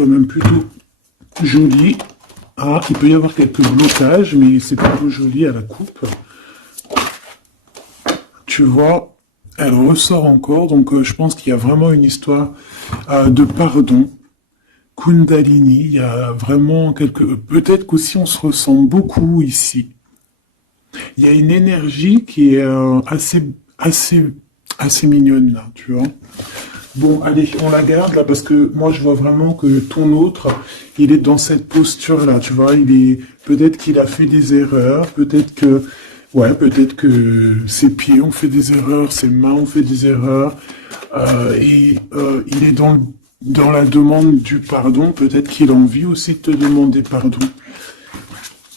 quand même plutôt joli. Ah, il peut y avoir quelques blocages, mais c'est plutôt joli à la coupe. Tu vois, elle ressort encore, donc je pense qu'il y a vraiment une histoire de pardon. Kundalini, il y a vraiment quelques... Peut-être qu'aussi on se ressent beaucoup ici. Il y a une énergie qui est assez mignonne là, tu vois. Bon, allez, on la garde là parce que moi je vois vraiment que ton autre, il est dans cette posture là, tu vois. Peut-être qu'il a fait des erreurs, peut-être que ses pieds ont fait des erreurs, ses mains ont fait des erreurs, il est dans la demande du pardon. Peut-être qu'il a envie aussi de te demander pardon.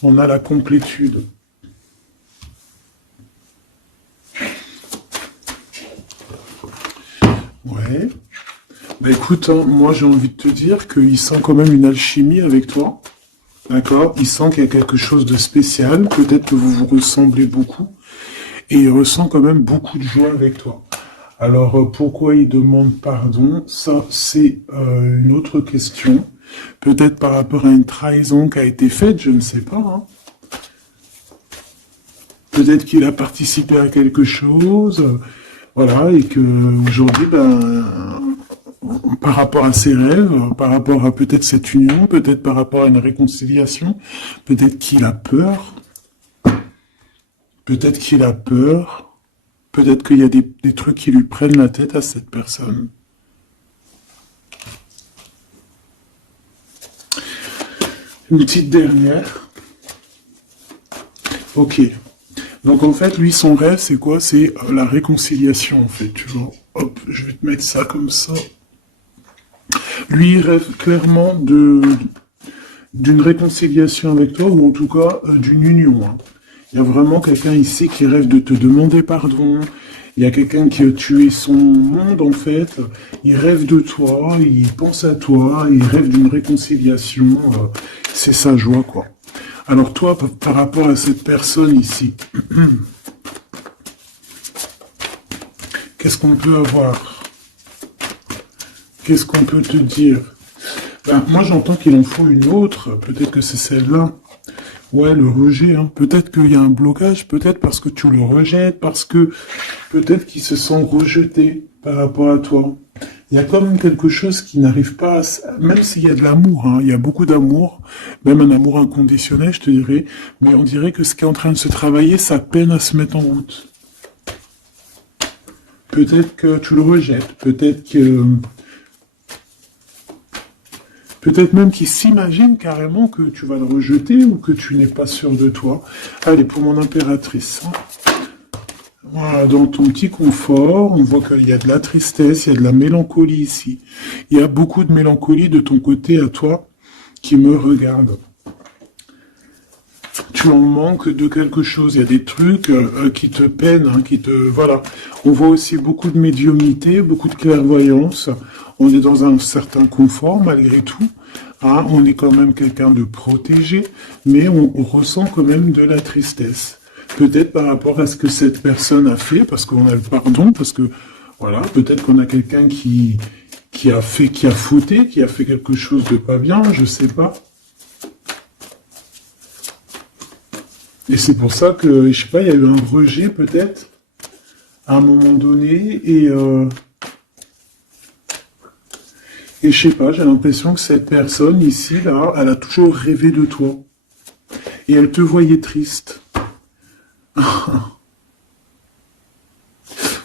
On a la complétude. Ouais. Bah écoute, hein, moi j'ai envie de te dire qu'il sent quand même une alchimie avec toi. D'accord? Il sent qu'il y a quelque chose de spécial. Peut-être que vous vous ressemblez beaucoup. Et il ressent quand même beaucoup de joie avec toi. Alors pourquoi il demande pardon? Ça, c'est une autre question. Peut-être par rapport à une trahison qui a été faite, je ne sais pas. Hein. Peut-être qu'il a participé à quelque chose. Voilà, et que aujourd'hui, par rapport à ses rêves, par rapport à peut-être cette union, peut-être par rapport à une réconciliation, peut-être qu'il a peur, peut-être qu'il a peur, peut-être qu'il y a des trucs qui lui prennent la tête à cette personne. Une petite dernière. Ok. Donc en fait, lui, son rêve, c'est quoi? C'est la réconciliation, en fait, tu vois. Hop, je vais te mettre ça comme ça. Lui, il rêve clairement d'une réconciliation avec toi, ou en tout cas d'une union. Hein. Il y a vraiment quelqu'un ici qui rêve de te demander pardon. Il y a quelqu'un qui a tué son monde, en fait. Il rêve de toi, il pense à toi, il rêve d'une réconciliation. C'est sa joie, quoi. Alors toi, par rapport à cette personne ici, qu'est-ce qu'on peut avoir? Qu'est-ce qu'on peut te dire? Moi, j'entends qu'il en faut une autre. Peut-être que c'est celle-là. Ouais, le rejet. Hein. Peut-être qu'il y a un blocage. Peut-être parce que tu le rejettes. Parce que peut-être qu'il se sent rejeté par rapport à toi. Il y a quand même quelque chose qui n'arrive pas à... Même s'il y a de l'amour, hein, il y a beaucoup d'amour, même un amour inconditionnel, je te dirais, mais on dirait que ce qui est en train de se travailler, ça peine à se mettre en route. Peut-être que tu le rejettes, peut-être même qu'il s'imagine carrément que tu vas le rejeter ou que tu n'es pas sûr de toi. Allez, pour mon impératrice. Hein. Voilà, dans ton petit confort, on voit qu'il y a de la tristesse, il y a de la mélancolie ici. Il y a beaucoup de mélancolie de ton côté à toi qui me regarde. Tu en manques de quelque chose, il y a des trucs qui te peinent, hein, Voilà. On voit aussi beaucoup de médiumnité, beaucoup de clairvoyance. On est dans un certain confort malgré tout. Hein, on est quand même quelqu'un de protégé, mais on ressent quand même de la tristesse. Peut-être par rapport à ce que cette personne a fait, parce qu'on a le pardon, parce que, voilà, peut-être qu'on a quelqu'un qui a fauté, qui a fait quelque chose de pas bien, je sais pas. Et c'est pour ça que, je sais pas, il y a eu un rejet peut-être, à un moment donné, et je sais pas, j'ai l'impression que cette personne ici, là, elle a toujours rêvé de toi. Et elle te voyait triste.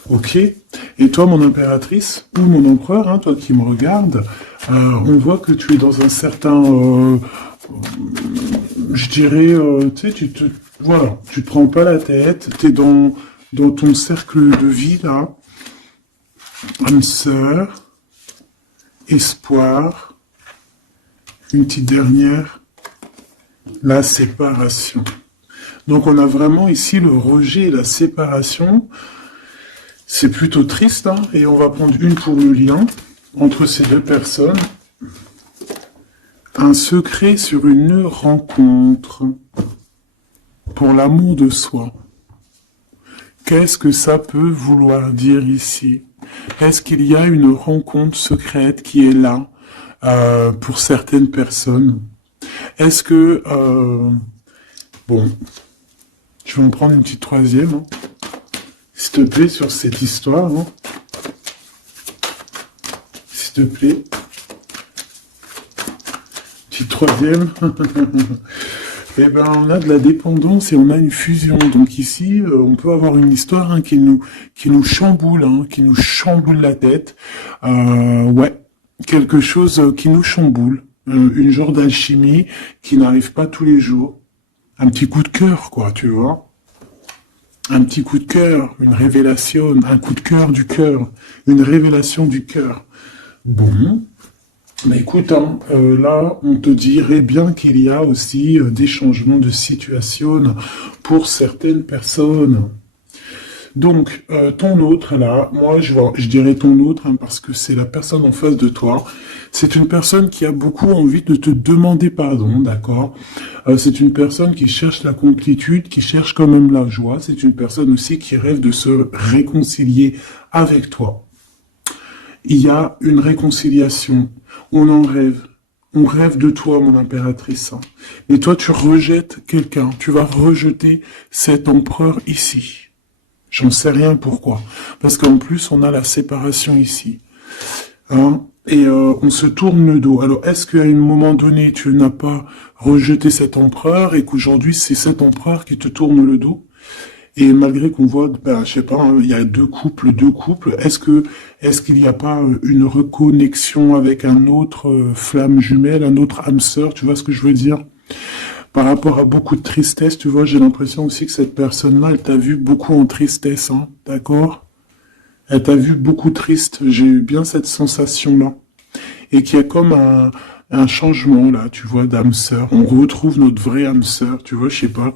Ok. Et toi, mon impératrice, ou mon empereur, hein, toi qui me regardes, on voit que tu es dans un certain... je dirais, tu sais, voilà, tu te prends pas la tête, tu es dans ton cercle de vie, là. Âme sœur, espoir, une petite dernière, la séparation. Donc on a vraiment ici le rejet et la séparation. C'est plutôt triste, hein, et on va prendre une pour le lien entre ces deux personnes. Un secret sur une rencontre pour l'amour de soi. Qu'est-ce que ça peut vouloir dire ici? Est-ce qu'il y a une rencontre secrète qui est là? pour certaines personnes. Est-ce que... bon, je vais en prendre une petite troisième, hein, s'il te plaît, sur cette histoire. Hein. S'il te plaît. Petite troisième. Eh ben, on a de la dépendance et on a une fusion. Donc ici, on peut avoir une histoire hein, qui nous chamboule, hein, qui nous chamboule la tête. Ouais, quelque chose qui nous chamboule. Une genre d'alchimie qui n'arrive pas tous les jours. Un petit coup de cœur, quoi, tu vois. Un petit coup de cœur, une révélation, un coup de cœur, une révélation du cœur. Bon. Mais écoute, hein, là, on te dirait bien qu'il y a aussi des changements de situation pour certaines personnes. Donc, ton autre, là, moi, je dirais ton autre, hein, parce que c'est la personne en face de toi. C'est une personne qui a beaucoup envie de te demander pardon, d'accord? C'est une personne qui cherche la complétude, qui cherche quand même la joie. C'est une personne aussi qui rêve de se réconcilier avec toi. Il y a une réconciliation. On en rêve. On rêve de toi, mon impératrice. Mais toi, tu rejettes quelqu'un. Tu vas rejeter cet empereur ici. J'en sais rien pourquoi. Parce qu'en plus, on a la séparation ici. Hein? Et on se tourne le dos. Alors, est-ce qu'à un moment donné, tu n'as pas rejeté cet empereur et qu'aujourd'hui, c'est cet empereur qui te tourne le dos? Et malgré qu'on voit, ben, je sais pas, hein, il y a deux couples, est-ce qu'il n'y a pas une reconnexion avec un autre flamme jumelle, un autre âme sœur, tu vois ce que je veux dire? Par rapport à beaucoup de tristesse, tu vois, j'ai l'impression aussi que cette personne-là, elle t'a vu beaucoup en tristesse, hein, d'accord? Elle t'a vu beaucoup triste, j'ai eu bien cette sensation-là. Et qu'il y a comme un changement là, tu vois, d'âme sœur. On retrouve notre vraie âme sœur, tu vois, je sais pas.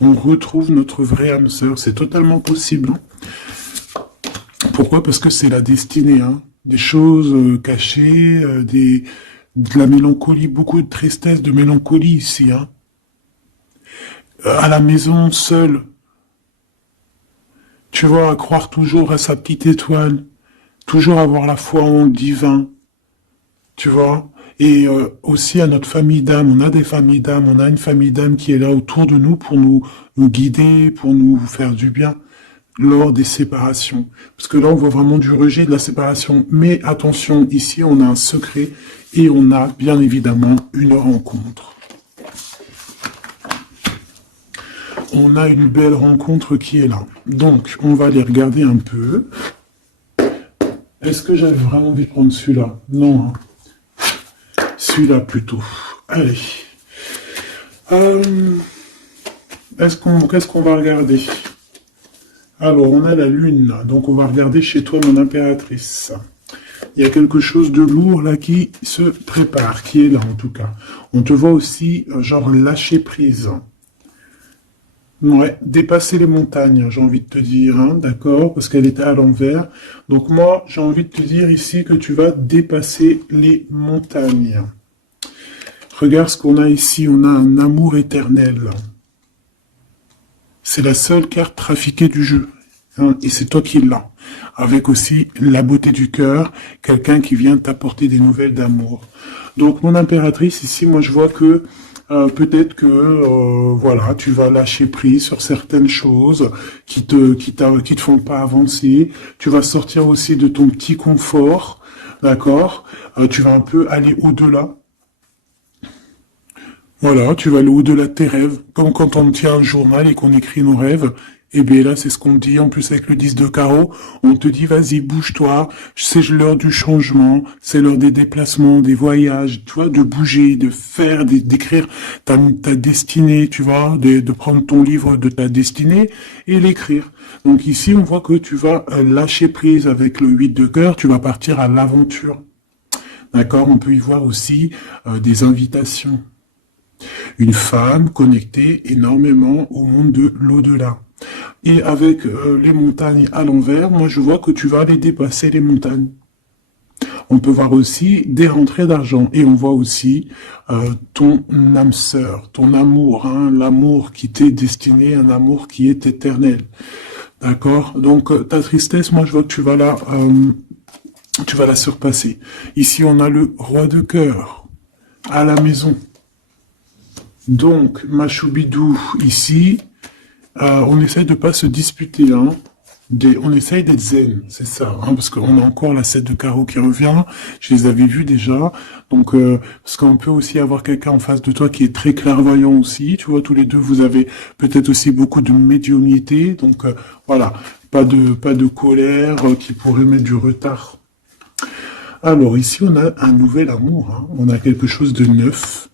On retrouve notre vraie âme sœur, c'est totalement possible. Hein. Pourquoi? Parce que c'est la destinée, hein. Des choses cachées, de la mélancolie, beaucoup de tristesse, de mélancolie ici, hein. À la maison, seul, tu vois, à croire toujours à sa petite étoile, toujours avoir la foi en le divin, tu vois. Et aussi à notre famille d'âme, on a des familles d'âme, on a une famille d'âme qui est là autour de nous pour nous guider, pour nous faire du bien lors des séparations. Parce que là, on voit vraiment du rejet de la séparation. Mais attention, ici, on a un secret et on a bien évidemment une rencontre. On a une belle rencontre qui est là. Donc, on va aller regarder un peu. Est-ce que j'avais vraiment envie de prendre celui-là? Non, hein. Celui-là plutôt. Allez. Qu'est-ce qu'on va regarder? Alors, on a la lune. Donc, on va regarder chez toi, mon impératrice. Il y a quelque chose de lourd là qui se prépare, qui est là en tout cas. On te voit aussi, genre, lâcher prise. Ouais, dépasser les montagnes, j'ai envie de te dire, hein, d'accord, parce qu'elle était à l'envers. Donc moi, j'ai envie de te dire ici que tu vas dépasser les montagnes. Regarde ce qu'on a ici, on a un amour éternel. C'est la seule carte trafiquée du jeu, hein, et c'est toi qui l'as. Avec aussi la beauté du cœur, quelqu'un qui vient t'apporter des nouvelles d'amour. Donc mon impératrice, ici, moi je vois que peut-être que voilà, tu vas lâcher prise sur certaines choses qui te font pas avancer. Tu vas sortir aussi de ton petit confort, d'accord. Tu vas un peu aller au-delà. Voilà, tu vas aller au-delà de tes rêves, comme quand on tient un journal et qu'on écrit nos rêves. Et bien là, c'est ce qu'on te dit, en plus avec le 10 de carreau, on te dit, vas-y, bouge-toi, c'est l'heure du changement, c'est l'heure des déplacements, des voyages, tu vois, de bouger, de faire, d'écrire ta destinée, tu vois, de prendre ton livre de ta destinée et l'écrire. Donc ici, on voit que tu vas lâcher prise avec le 8 de cœur, tu vas partir à l'aventure. D'accord? On peut y voir aussi des invitations. Une femme connectée énormément au monde de l'au-delà. Et avec les montagnes à l'envers, moi je vois que tu vas aller dépasser les montagnes. On peut voir aussi des rentrées d'argent. Et on voit aussi ton âme sœur, ton amour, hein, l'amour qui t'est destiné, un amour qui est éternel. D'accord? Donc ta tristesse, moi je vois que tu vas tu vas la surpasser. Ici, on a le roi de cœur à la maison. Donc, Machoubidou, ici, on essaye de pas se disputer, hein. On essaye d'être zen, c'est ça, hein, parce qu'on a encore la 7 de carreau qui revient, je les avais vus déjà, donc parce qu'on peut aussi avoir quelqu'un en face de toi qui est très clairvoyant aussi, tu vois, tous les deux, vous avez peut-être aussi beaucoup de médiumnité, donc voilà, pas de colère qui pourrait mettre du retard. Alors ici, on a un nouvel amour, hein, on a quelque chose de neuf.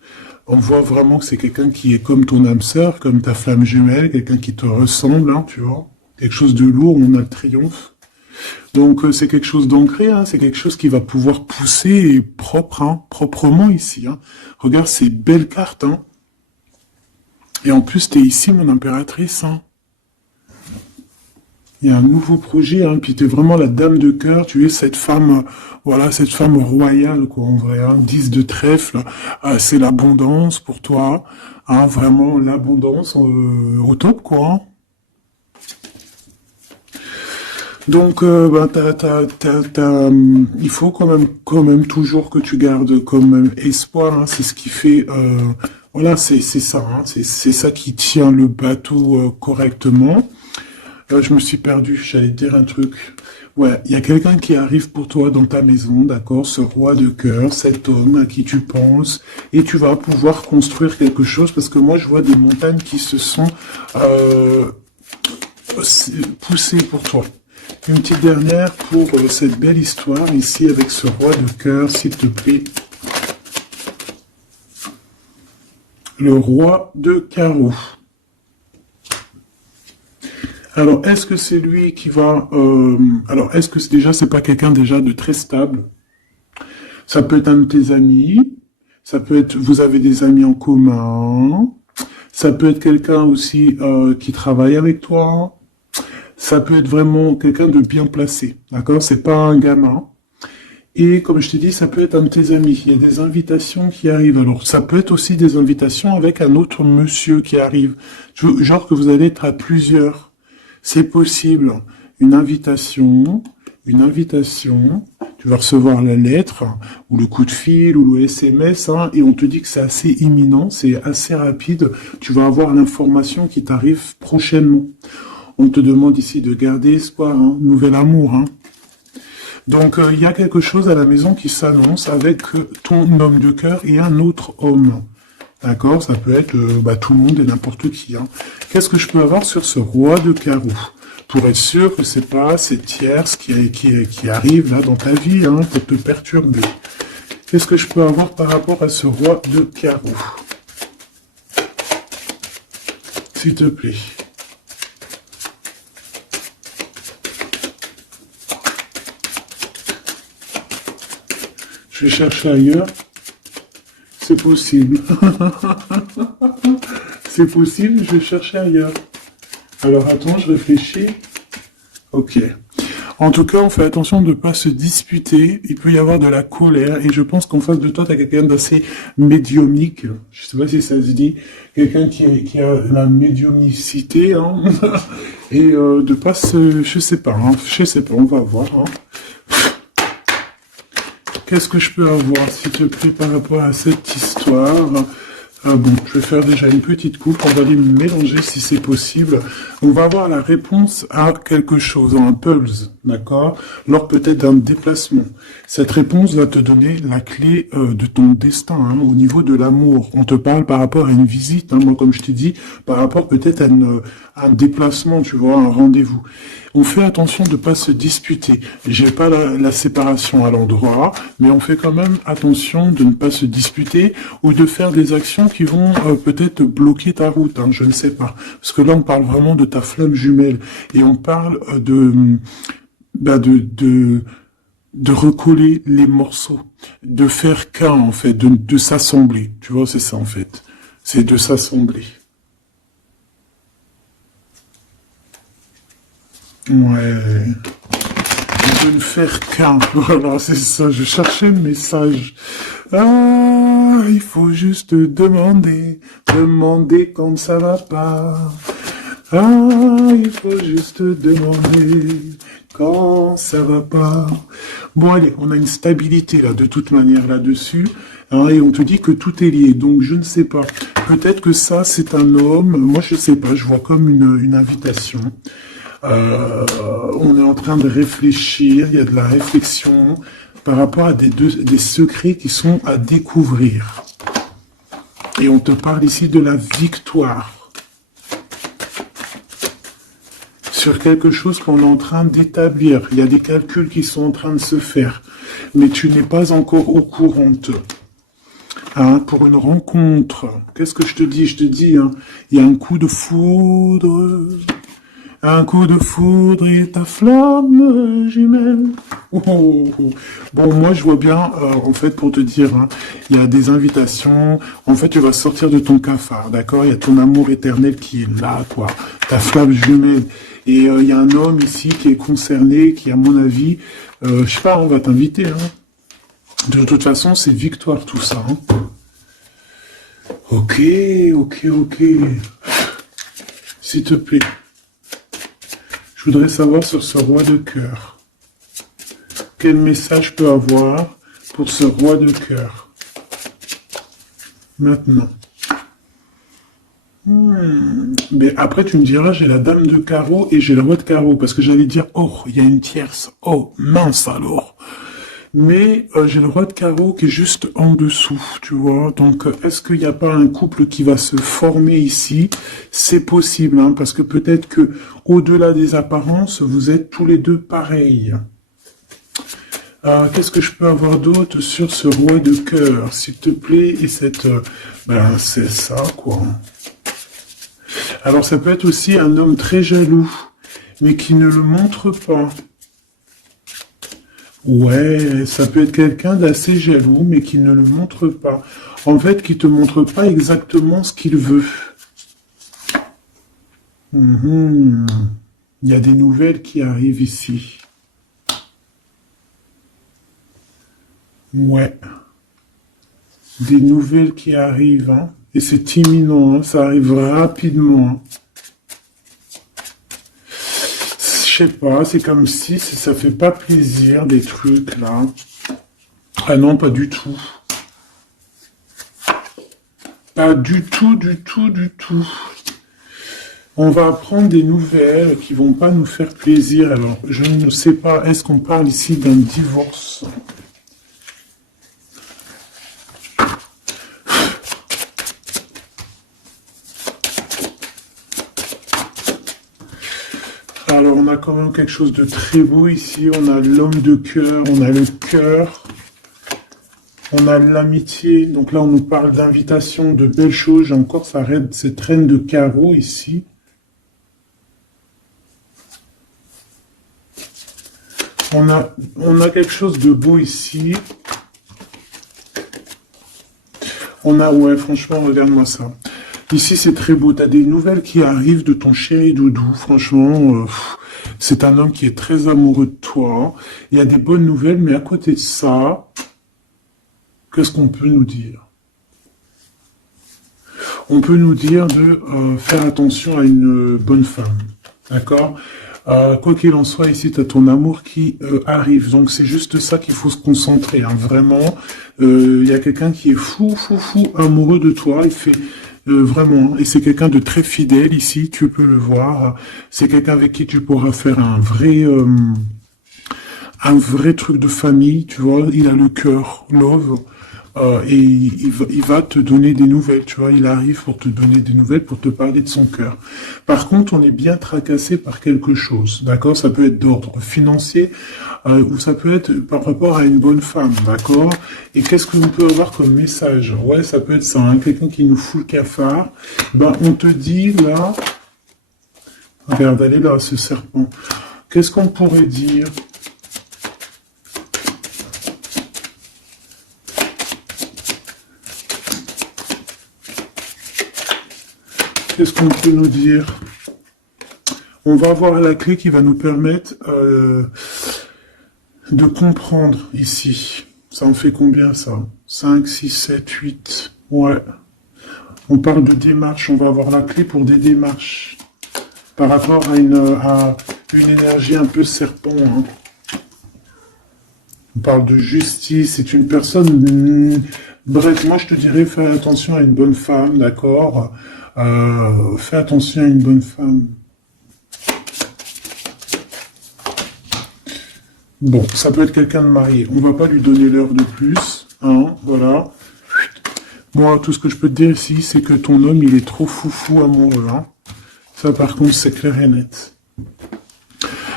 On voit vraiment que c'est quelqu'un qui est comme ton âme sœur, comme ta flamme jumelle, quelqu'un qui te ressemble, hein, tu vois. Quelque chose de lourd, on a le triomphe. Donc c'est quelque chose d'ancré, hein, c'est quelque chose qui va pouvoir pousser et propre, hein, proprement ici. Hein. Regarde ces belles cartes. Hein. Et en plus, tu es ici, mon impératrice. Hein. Il y a un nouveau projet, hein, puis tu es vraiment la dame de cœur, tu es cette femme, voilà, cette femme royale, quoi, en vrai, hein, 10 de trèfle, c'est l'abondance pour toi, hein, vraiment l'abondance au top, quoi. Hein. Donc, ben, il faut quand même toujours que tu gardes comme espoir, hein, c'est ce qui fait, voilà, c'est ça, hein, c'est ça qui tient le bateau correctement. Je me suis perdu, j'allais dire un truc. Ouais, il y a quelqu'un qui arrive pour toi dans ta maison, d'accord, ce roi de cœur, cet homme à qui tu penses, et tu vas pouvoir construire quelque chose, parce que moi je vois des montagnes qui se sont poussées pour toi. Une petite dernière pour cette belle histoire ici avec ce roi de cœur, s'il te plaît. Le roi de carreau. Alors, est-ce que c'est lui qui va... alors, est-ce que c'est pas quelqu'un déjà de très stable? Ça peut être un de tes amis. Ça peut être... Vous avez des amis en commun. Ça peut être quelqu'un aussi qui travaille avec toi. Ça peut être vraiment quelqu'un de bien placé. D'accord? C'est pas un gamin. Et comme je t'ai dit, ça peut être un de tes amis. Il y a des invitations qui arrivent. Alors, ça peut être aussi des invitations avec un autre monsieur qui arrive. Genre que vous allez être à plusieurs. C'est possible. Une invitation, tu vas recevoir la lettre, ou le coup de fil, ou le SMS, hein, et on te dit que c'est assez imminent, c'est assez rapide. Tu vas avoir l'information qui t'arrive prochainement. On te demande ici de garder espoir, hein, nouvel amour. Hein. Donc, il y a quelque chose à la maison qui s'annonce avec ton homme de cœur et un autre homme. D'accord, ça peut être tout le monde et n'importe qui. Hein. Qu'est-ce que je peux avoir sur ce roi de carreau? Pour être sûr que c'est pas cette tierce qui arrive là dans ta vie hein, pour te perturber. Qu'est-ce que je peux avoir par rapport à ce roi de carreau? S'il te plaît. Je vais chercher ailleurs. C'est possible. C'est possible, je vais chercher ailleurs. Alors attends, je réfléchis. Ok. En tout cas, on fait attention de ne pas se disputer. Il peut y avoir de la colère. Et je pense qu'en face de toi, tu as quelqu'un d'assez médiumnique. Je sais pas si ça se dit. Quelqu'un qui a la médiumnicité. Hein. Et de pas se... Je sais pas, on va voir. Hein. Qu'est-ce que je peux avoir, s'il te plaît, par rapport à cette histoire? Bon, je vais faire déjà une petite coupe, on va les mélanger si c'est possible. On va avoir la réponse à quelque chose, un puzzle, d'accord? Lors peut-être d'un déplacement. Cette réponse va te donner la clé de ton destin, hein, au niveau de l'amour. On te parle par rapport à une visite, hein, moi comme je t'ai dit, par rapport peut-être à un déplacement, tu vois, un rendez-vous. On fait attention de ne pas se disputer. J'ai pas la séparation à l'endroit, mais on fait quand même attention de ne pas se disputer ou de faire des actions qui vont peut-être bloquer ta route, hein, je ne sais pas. Parce que là, on parle vraiment de ta flamme jumelle et on parle de recoller les morceaux, de faire qu'un en fait, de s'assembler. Tu vois, c'est ça en fait. C'est de s'assembler. Ouais. De ne faire qu'un. Voilà, c'est ça. Je cherchais le message. Ah, il faut juste demander quand ça va pas. Ah, il faut juste demander. quand ça va pas. Bon, allez, on a une stabilité là, de toute manière là-dessus, hein, et on te dit que tout est lié. Donc, je ne sais pas. Peut-être que ça, c'est un homme. Moi, je sais pas. Je vois comme une invitation. On est en train de réfléchir. Il y a de la réflexion par rapport à des secrets qui sont à découvrir. Et on te parle ici de la victoire sur quelque chose qu'on est en train d'établir. Il y a des calculs qui sont en train de se faire, mais tu n'es pas encore au courant. Hein, pour une rencontre, qu'est-ce que je te dis? Je te dis, hein, il y a un coup de foudre. Un coup de foudre et ta flamme jumelle. Oh, oh, oh. Bon, moi, je vois bien, en fait, pour te dire, hein, il y a des invitations. En fait, tu vas sortir de ton cafard, d'accord? Il y a ton amour éternel qui est là, quoi. Ta flamme jumelle. Et il y a un homme ici qui est concerné, qui, à mon avis, je sais pas, on va t'inviter. Hein. De toute façon, c'est victoire tout ça. Hein. Ok, ok, ok. S'il te plaît. Je voudrais savoir sur ce roi de cœur. Quel message je peux avoir pour ce roi de cœur? Maintenant. Mais après, tu me diras, j'ai la dame de carreau et j'ai le roi de carreau. Parce que j'allais dire, oh, il y a une tierce. Oh, mince alors. Mais j'ai le roi de carreau qui est juste en dessous, tu vois. Donc, est-ce qu'il n'y a pas un couple qui va se former ici? C'est possible, hein, parce que peut-être que au-delà des apparences, vous êtes tous les deux pareils. Qu'est-ce que je peux avoir d'autre sur ce roi de cœur, s'il te plaît? Et cette... ben, c'est ça, quoi. Alors, ça peut être aussi un homme très jaloux, mais qui ne le montre pas. Ouais, ça peut être quelqu'un d'assez jaloux, mais qui ne le montre pas. En fait, qui te montre pas exactement ce qu'il veut. Il y a des nouvelles qui arrivent ici. Ouais. Des nouvelles qui arrivent, hein. Et c'est imminent, hein. Ça arrive rapidement. Hein. Je sais pas, c'est comme si ça fait pas plaisir, des trucs, là. Ah non, pas du tout. Pas du tout, du tout, du tout. On va apprendre des nouvelles qui vont pas nous faire plaisir. Alors, je ne sais pas, est-ce qu'on parle ici d'un divorce? Alors, on a quand même quelque chose de très beau ici. On a l'homme de cœur, on a le cœur, on a l'amitié. Donc là, on nous parle d'invitation, de belles choses. J'ai encore cette reine de carreau ici. On a quelque chose de beau ici. Ouais, franchement, regarde-moi ça. Ici, c'est très beau. Tu as des nouvelles qui arrivent de ton chéri doudou. Franchement, c'est un homme qui est très amoureux de toi. Il y a des bonnes nouvelles, mais à côté de ça, qu'est-ce qu'on peut nous dire? On peut nous dire de faire attention à une bonne femme. D'accord? Quoi qu'il en soit, ici, tu as ton amour qui arrive. Donc, c'est juste ça qu'il faut se concentrer. Hein. Vraiment, il y a quelqu'un qui est fou amoureux de toi. Il fait vraiment, et c'est quelqu'un de très fidèle ici, tu peux le voir. C'est quelqu'un avec qui tu pourras faire un vrai truc de famille, tu vois. Il a le cœur, love. Et il va te donner des nouvelles, tu vois, il arrive pour te donner des nouvelles, pour te parler de son cœur. Par contre, on est bien tracassé par quelque chose, d'accord? Ça peut être d'ordre financier, ou ça peut être par rapport à une bonne femme, d'accord? Et qu'est-ce que l'on peut avoir comme message? Ouais, ça peut être ça, hein, quelqu'un qui nous fout le cafard. Ben, on te dit, là, regarde, elle est là, ce serpent. Qu'est-ce qu'on pourrait dire? Qu'est-ce qu'on peut nous dire? On va avoir la clé qui va nous permettre de comprendre ici. Ça en fait combien ça? 5, 6, 7, 8. Ouais. On parle de démarche. On va avoir la clé pour des démarches. Par rapport à une énergie un peu serpent. Hein. On parle de justice, c'est une personne... bref, moi je te dirais, fais attention à une bonne femme, d'accord. Fais attention à une bonne femme. Bon, ça peut être quelqu'un de marié. On va pas lui donner l'heure de plus, hein, voilà. Moi, tout ce que je peux te dire ici, c'est que ton homme, il est trop foufou amoureux, hein. Ça, par contre, c'est clair et net.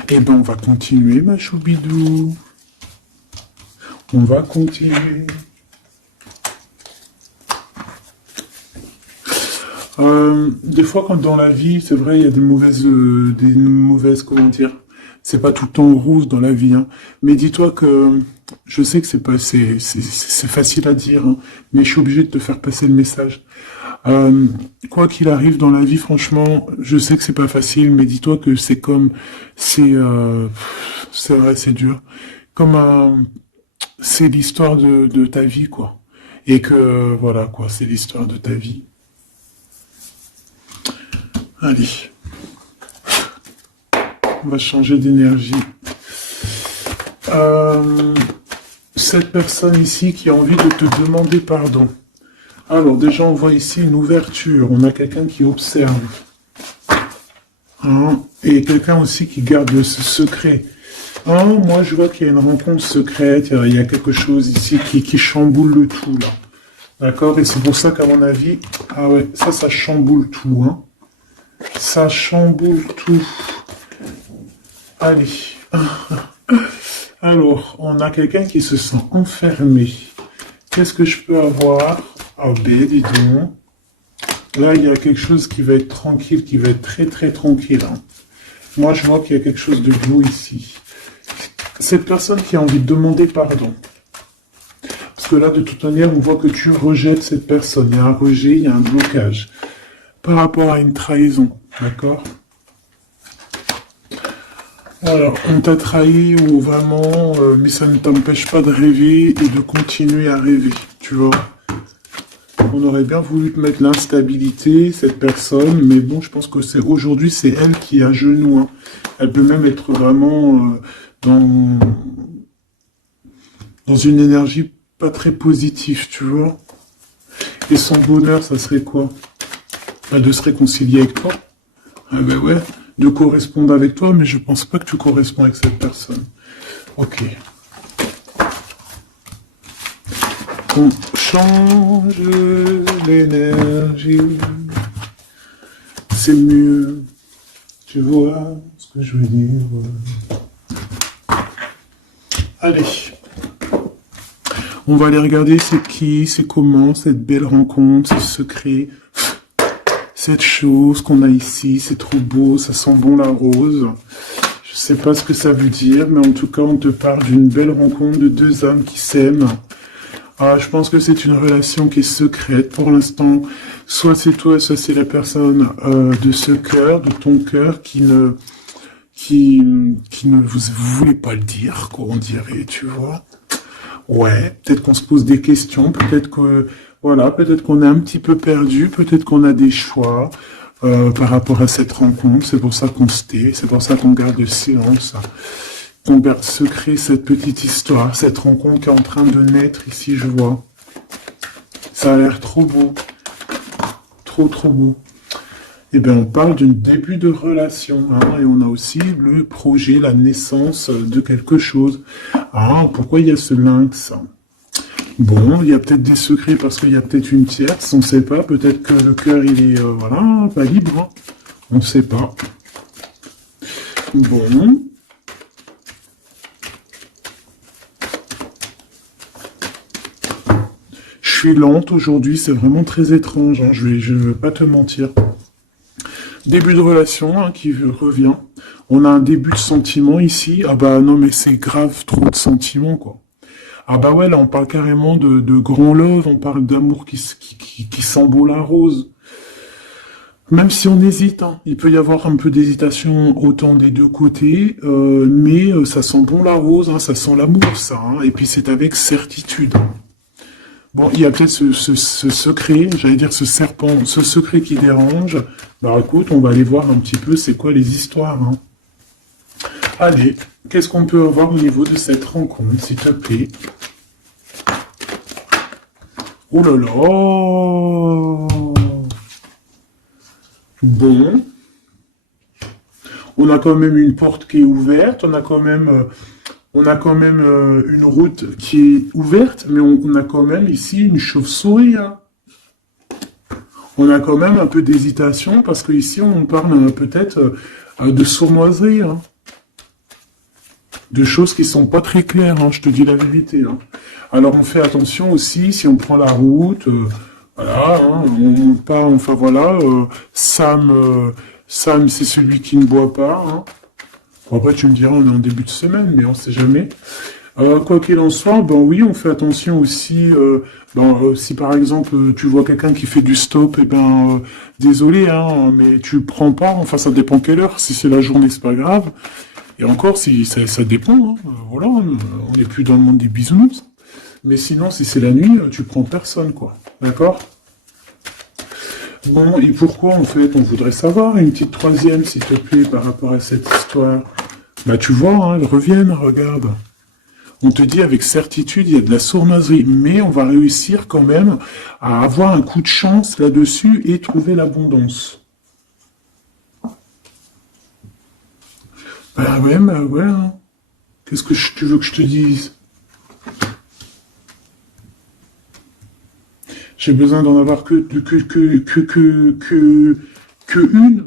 Eh ben, on va continuer, ma choubidou. On va continuer. Des fois, quand dans la vie, c'est vrai, il y a des mauvaises, comment dire, c'est pas tout le temps rose dans la vie, hein. Mais dis-toi que, je sais que c'est facile à dire, hein, mais je suis obligé de te faire passer le message. Quoi qu'il arrive dans la vie, franchement, je sais que c'est pas facile, mais dis-toi que c'est vrai, c'est dur. Comme c'est l'histoire de ta vie, quoi. Et que, voilà, quoi, c'est l'histoire de ta vie. Allez. On va changer d'énergie. Cette personne ici qui a envie de te demander pardon. Alors, déjà, on voit ici une ouverture. On a quelqu'un qui observe. Hein, et quelqu'un aussi qui garde ce secret. Hein, moi, je vois qu'il y a une rencontre secrète. Il y a quelque chose ici qui chamboule le tout, là. D'accord? Et c'est pour ça qu'à mon avis... Ah ouais, ça chamboule tout, hein. Ça chamboule tout. Allez. Alors, on a quelqu'un qui se sent enfermé. Qu'est-ce que je peux avoir? Ah ben, dis donc. Là, il y a quelque chose qui va être tranquille, qui va être très très tranquille. Hein. Moi, je vois qu'il y a quelque chose de beau ici. Cette personne qui a envie de demander pardon. Parce que là, de toute manière, on voit que tu rejettes cette personne. Il y a un rejet, il y a un blocage. Par rapport à une trahison. D'accord? Alors, on t'a trahi ou vraiment, mais ça ne t'empêche pas de rêver et de continuer à rêver, tu vois. On aurait bien voulu te mettre l'instabilité, cette personne, mais bon, je pense que aujourd'hui, c'est elle qui est à genoux. Hein. Elle peut même être vraiment dans une énergie pas très positive, tu vois. Et son bonheur, ça serait quoi? De se réconcilier avec toi. Ah ben ouais. De correspondre avec toi, mais je pense pas que tu corresponds avec cette personne. Ok. On change l'énergie. C'est mieux. Tu vois ce que je veux dire. Allez. On va aller regarder c'est qui, c'est comment, cette belle rencontre, ce secret. Cette chose qu'on a ici, c'est trop beau, ça sent bon la rose. Je sais pas ce que ça veut dire, mais en tout cas, on te parle d'une belle rencontre de deux âmes qui s'aiment. Ah, je pense que c'est une relation qui est secrète pour l'instant. Soit c'est toi, soit c'est la personne de ce cœur, de ton cœur, qui ne vous voulez pas le dire, quoi, on dirait, tu vois. Ouais, peut-être qu'on se pose des questions, peut-être que voilà, peut-être qu'on est un petit peu perdu, peut-être qu'on a des choix par rapport à cette rencontre. C'est pour ça qu'on se tait, c'est pour ça qu'on garde le silence, qu'on garde secret cette petite histoire, cette rencontre qui est en train de naître ici, je vois. Ça a l'air trop beau, trop trop beau. Eh bien, on parle d'un début de relation, hein, et on a aussi le projet, la naissance de quelque chose. Ah, pourquoi il y a ce lynx? Bon, il y a peut-être des secrets parce qu'il y a peut-être une tierce, on ne sait pas. Peut-être que le cœur, il est, voilà, pas libre. Hein. On ne sait pas. Bon. Je suis lente aujourd'hui, c'est vraiment très étrange. Hein, je ne veux pas te mentir. Début de relation hein, qui revient. On a un début de sentiment ici. Ah bah non, mais c'est grave, trop de sentiments, quoi. Ah bah ouais, là on parle carrément de grand love, on parle d'amour qui sent beau la rose. Même si on hésite, hein, il peut y avoir un peu d'hésitation autant des deux côtés, mais ça sent bon la rose, hein, ça sent l'amour ça, hein, et puis c'est avec certitude. Bon, il y a peut-être ce secret, j'allais dire ce serpent, ce secret qui dérange. Bah écoute, on va aller voir un petit peu c'est quoi les histoires. Hein. Allez, qu'est-ce qu'on peut avoir au niveau de cette rencontre, s'il te plaît? Oh là là! Bon. On a quand même une porte qui est ouverte, on a quand même une route qui est ouverte, mais on a quand même ici une chauve-souris, hein. On a quand même un peu d'hésitation parce que ici on parle peut-être de sournoiserie, hein. De choses qui sont pas très claires, hein, je te dis la vérité, hein. Alors on fait attention aussi si on prend la route, voilà, hein, on part, enfin voilà, Sam c'est celui qui ne boit pas, hein. Bon, après tu me diras on est en début de semaine, mais on sait jamais. Quoi qu'il en soit, ben oui, on fait attention aussi. Si par exemple tu vois quelqu'un qui fait du stop, et ben désolé, hein, mais tu prends pas. Enfin, ça dépend quelle heure. Si c'est la journée, c'est pas grave. Et encore, si ça dépend. Hein, voilà, on n'est plus dans le monde des bisounours. Mais sinon, si c'est la nuit, tu prends personne, quoi. D'accord? Bon, et pourquoi en fait on voudrait savoir une petite troisième, s'il te plaît, par rapport à cette histoire? Bah tu vois, hein, elles reviennent, regarde. On te dit avec certitude, il y a de la sournoiserie, mais on va réussir quand même à avoir un coup de chance là-dessus et trouver l'abondance. Bah ouais, hein. Qu'est-ce que tu veux que je te dise? J'ai besoin d'en avoir que une.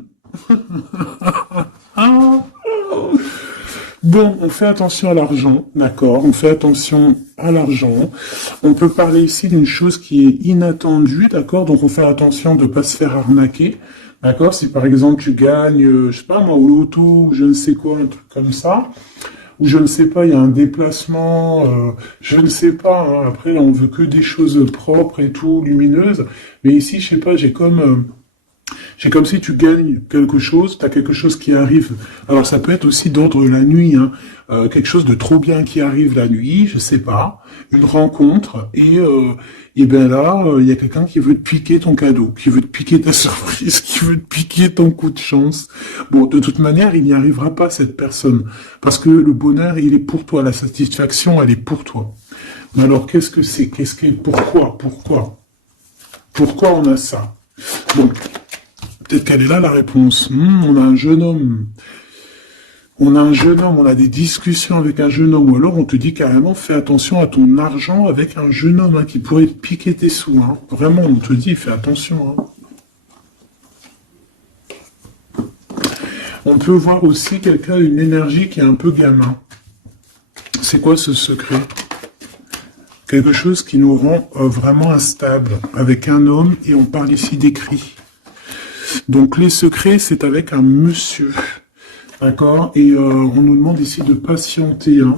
Ah. Bon, on fait attention à l'argent, d'accord, on fait attention à l'argent. On peut parler ici d'une chose qui est inattendue, d'accord, donc on fait attention de ne pas se faire arnaquer, d'accord. Si par exemple tu gagnes, je sais pas moi, au loto, ou je ne sais quoi, un truc comme ça, ou je ne sais pas, il y a un déplacement, je ne sais pas, hein, après là, on veut que des choses propres et tout, lumineuses, mais ici, je sais pas, c'est comme si tu gagnes quelque chose, tu as quelque chose qui arrive. Alors ça peut être aussi d'ordre la nuit, hein. Quelque chose de trop bien qui arrive la nuit, je sais pas, une rencontre, et ben là, il y a quelqu'un qui veut te piquer ton cadeau, qui veut te piquer ta surprise, qui veut te piquer ton coup de chance. Bon, de toute manière, il n'y arrivera pas cette personne, parce que le bonheur, il est pour toi, la satisfaction, elle est pour toi. Mais alors, qu'est-ce que c'est? Pourquoi on a ça? Bon, peut-être qu'elle est là la réponse. On a un jeune homme. On a des discussions avec un jeune homme. Ou alors on te dit carrément, fais attention à ton argent avec un jeune homme, hein, qui pourrait te piquer tes sous, hein. Vraiment, on te dit, fais attention, hein. On peut voir aussi quelqu'un, une énergie qui est un peu gamin. C'est quoi ce secret? Quelque chose qui nous rend vraiment instable avec un homme, et on parle ici d'écrit. Donc les secrets, c'est avec un monsieur, d'accord? Et on nous demande ici de patienter, hein.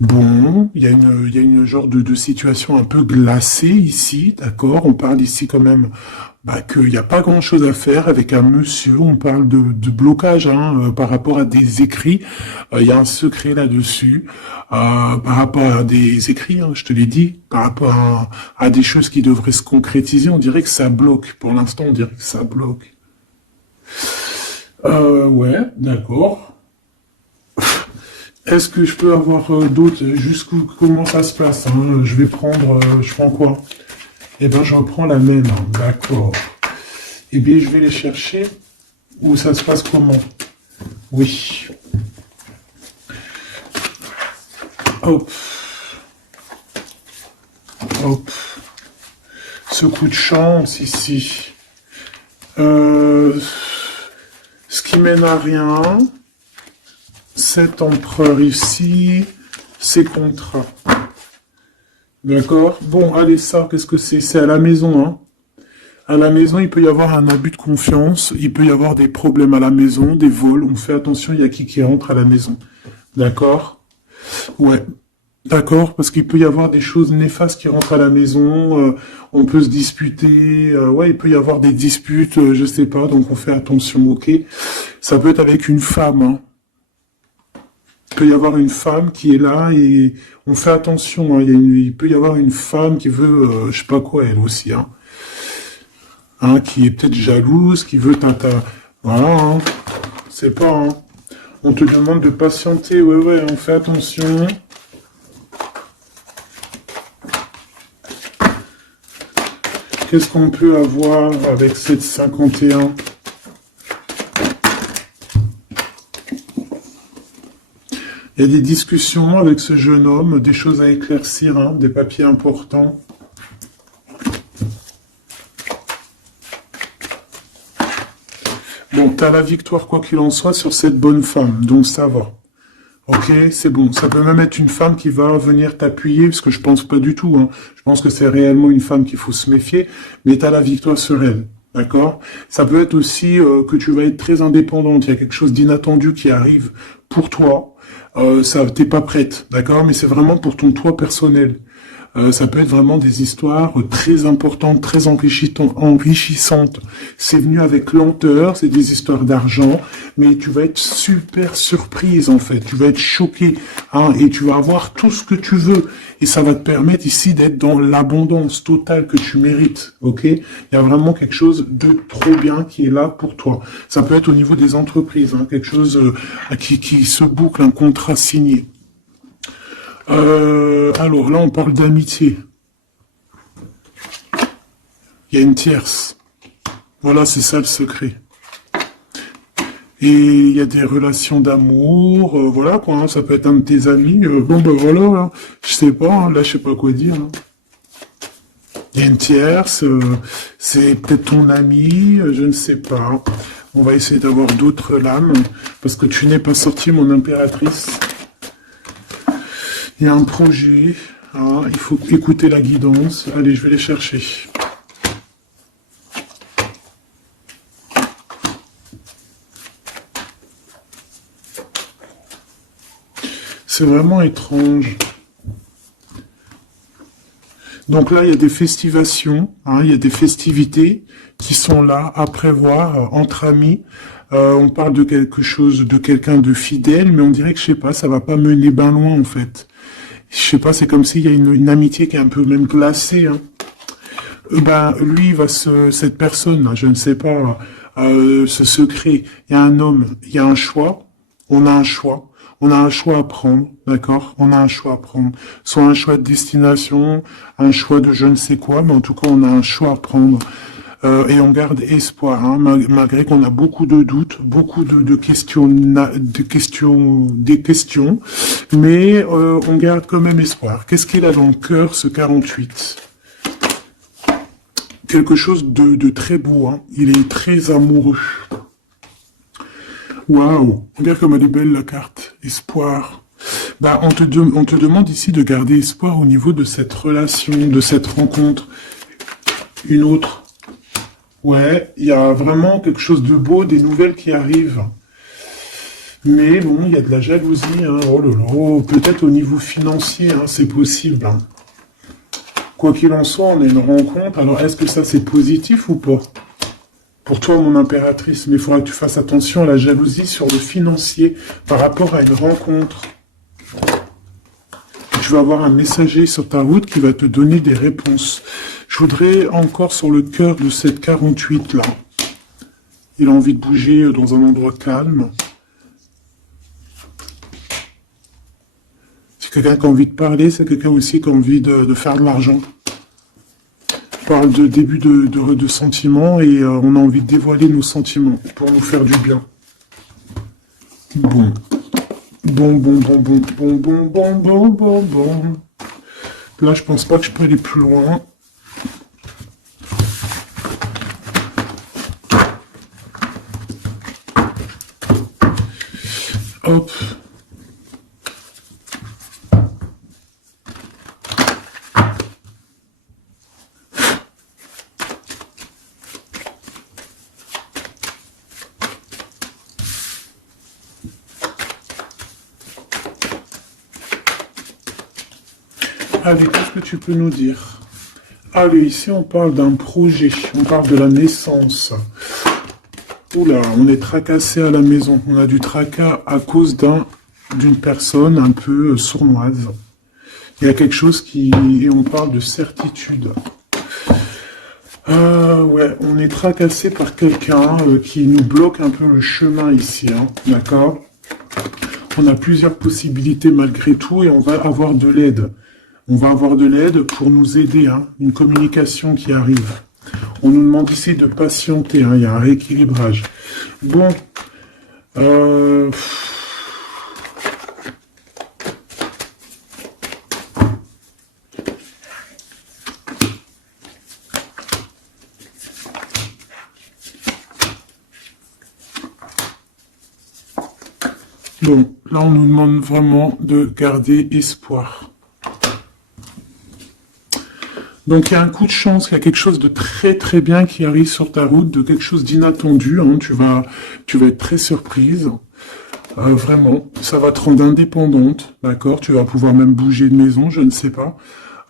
Bon, il y a une genre de situation un peu glacée ici, d'accord? On parle ici quand même qu'il n'y a pas grand-chose à faire avec un monsieur. On parle de blocage, hein, par rapport à des écrits. Il y a un secret là-dessus, par rapport à des écrits, hein, je te l'ai dit, par rapport à des choses qui devraient se concrétiser. On dirait que ça bloque. Pour l'instant, on dirait que ça bloque. Ouais, d'accord. Est-ce que je peux avoir d'autres, jusqu'où, comment ça se passe, hein? Je prends quoi? Eh ben, je reprends la même, hein. D'accord. Eh bien, je vais les chercher. Où ça se passe comment? Oui. Hop. Hop. Ce coup de chance ici. Ce qui mène à rien. Cet empereur ici. Ces contrats. D'accord? Bon, allez, ça, qu'est-ce que c'est? C'est à la maison, hein. À la maison, il peut y avoir un abus de confiance, il peut y avoir des problèmes à la maison, des vols. On fait attention, il y a qui rentre à la maison. D'accord? Ouais. D'accord, parce qu'il peut y avoir des choses néfastes qui rentrent à la maison, on peut se disputer, ouais, il peut y avoir des disputes, je sais pas, donc on fait attention, ok? Ça peut être avec une femme, hein. Il peut y avoir une femme qui est là et on fait attention, hein. Il peut y avoir une femme qui veut, je sais pas quoi, elle aussi, hein, qui est peut-être jalouse, qui veut voilà, hein. C'est pas, hein. On te demande de patienter. Ouais, on fait attention. Qu'est-ce qu'on peut avoir avec cette 51? Il y a des discussions avec ce jeune homme, des choses à éclaircir, hein, des papiers importants. Bon, tu as la victoire quoi qu'il en soit sur cette bonne femme, donc ça va. Ok, c'est bon. Ça peut même être une femme qui va venir t'appuyer, parce que je pense pas du tout. Hein. Je pense que c'est réellement une femme qu'il faut se méfier, mais tu as la victoire sur elle. D'accord? Ça peut être aussi que tu vas être très indépendante. Il y a quelque chose d'inattendu qui arrive pour toi. Ça, t'es pas prête, d'accord? Mais c'est vraiment pour ton toi personnel. Ça peut être vraiment des histoires très importantes, très enrichissantes. C'est venu avec lenteur, c'est des histoires d'argent, mais tu vas être super surprise en fait. Tu vas être choquée, hein, et tu vas avoir tout ce que tu veux. Et ça va te permettre ici d'être dans l'abondance totale que tu mérites, ok? Il y a vraiment quelque chose de trop bien qui est là pour toi. Ça peut être au niveau des entreprises, hein, quelque chose qui se boucle, un contrat signé. Alors là, on parle d'amitié. Il y a une tierce. Voilà, c'est ça le secret. Et il y a des relations d'amour, voilà quoi, hein, ça peut être un de tes amis. Bon ben voilà, hein, je sais pas, hein, là je sais pas quoi dire. Hein. Il y a une tierce, c'est peut-être ton ami, je ne sais pas. On va essayer d'avoir d'autres lames, parce que tu n'es pas sorti, mon impératrice. Il y a un projet, hein, il faut écouter la guidance. Allez, je vais les chercher. C'est vraiment étrange. Donc là, il y a des festivations, hein, il y a des festivités qui sont là à prévoir entre amis. On parle de quelque chose, de quelqu'un de fidèle, mais on dirait que, je sais pas, ça va pas mener ben loin en fait. Je sais pas, c'est comme s'il y a une amitié qui est un peu même glacée. Hein. Ben, lui, cette personne, je ne sais pas, ce secret, il y a un homme, il y a un choix, on a un choix. On a un choix à prendre, d'accord? On a un choix à prendre. Soit un choix de destination, un choix de je ne sais quoi, mais en tout cas, on a un choix à prendre. Et on garde espoir, hein, malgré qu'on a beaucoup de doutes, beaucoup de questions, des questions, mais on garde quand même espoir. Qu'est-ce qu'il a dans le cœur, ce 48? Quelque chose de très beau, hein. Il est très amoureux. Waouh, regarde comme elle est belle la carte. Espoir. Bah, on te demande ici de garder espoir au niveau de cette relation, de cette rencontre. Une autre. Ouais, il y a vraiment quelque chose de beau, des nouvelles qui arrivent. Mais bon, il y a de la jalousie. Hein. Oh là là, peut-être au niveau financier, hein, c'est possible. Hein. Quoi qu'il en soit, on a une rencontre. Alors, est-ce que ça, c'est positif ou pas? Pour toi, mon impératrice, mais il faudra que tu fasses attention à la jalousie sur le financier par rapport à une rencontre. Tu vas avoir un messager sur ta route qui va te donner des réponses. Je voudrais encore sur le cœur de cette 48 là. Il a envie de bouger dans un endroit calme. C'est quelqu'un qui a envie de parler, c'est quelqu'un aussi qui a envie de faire de l'argent. Parle de début de sentiments et on a envie de dévoiler nos sentiments pour nous faire du bien. Bon. Bon. Là, je pense pas que je peux aller plus loin. Hop. Allez, qu'est-ce que tu peux nous dire? Allez, ici on parle d'un projet, on parle de la naissance. Oula, on est tracassé à la maison, on a du tracas à cause d'une personne un peu sournoise. Il y a quelque chose et on parle de certitude. Ouais, on est tracassé par quelqu'un qui nous bloque un peu le chemin ici, hein, d'accord? On a plusieurs possibilités malgré tout et on va avoir de l'aide. On va avoir de l'aide pour nous aider, hein, une communication qui arrive. On nous demande ici de patienter, hein, il y a un rééquilibrage. Bon, bon, là on nous demande vraiment de garder espoir. Donc il y a un coup de chance, il y a quelque chose de très très bien qui arrive sur ta route, de quelque chose d'inattendu, hein, tu vas être très surprise. Vraiment, ça va te rendre indépendante, d'accord? Tu vas pouvoir même bouger de maison, je ne sais pas.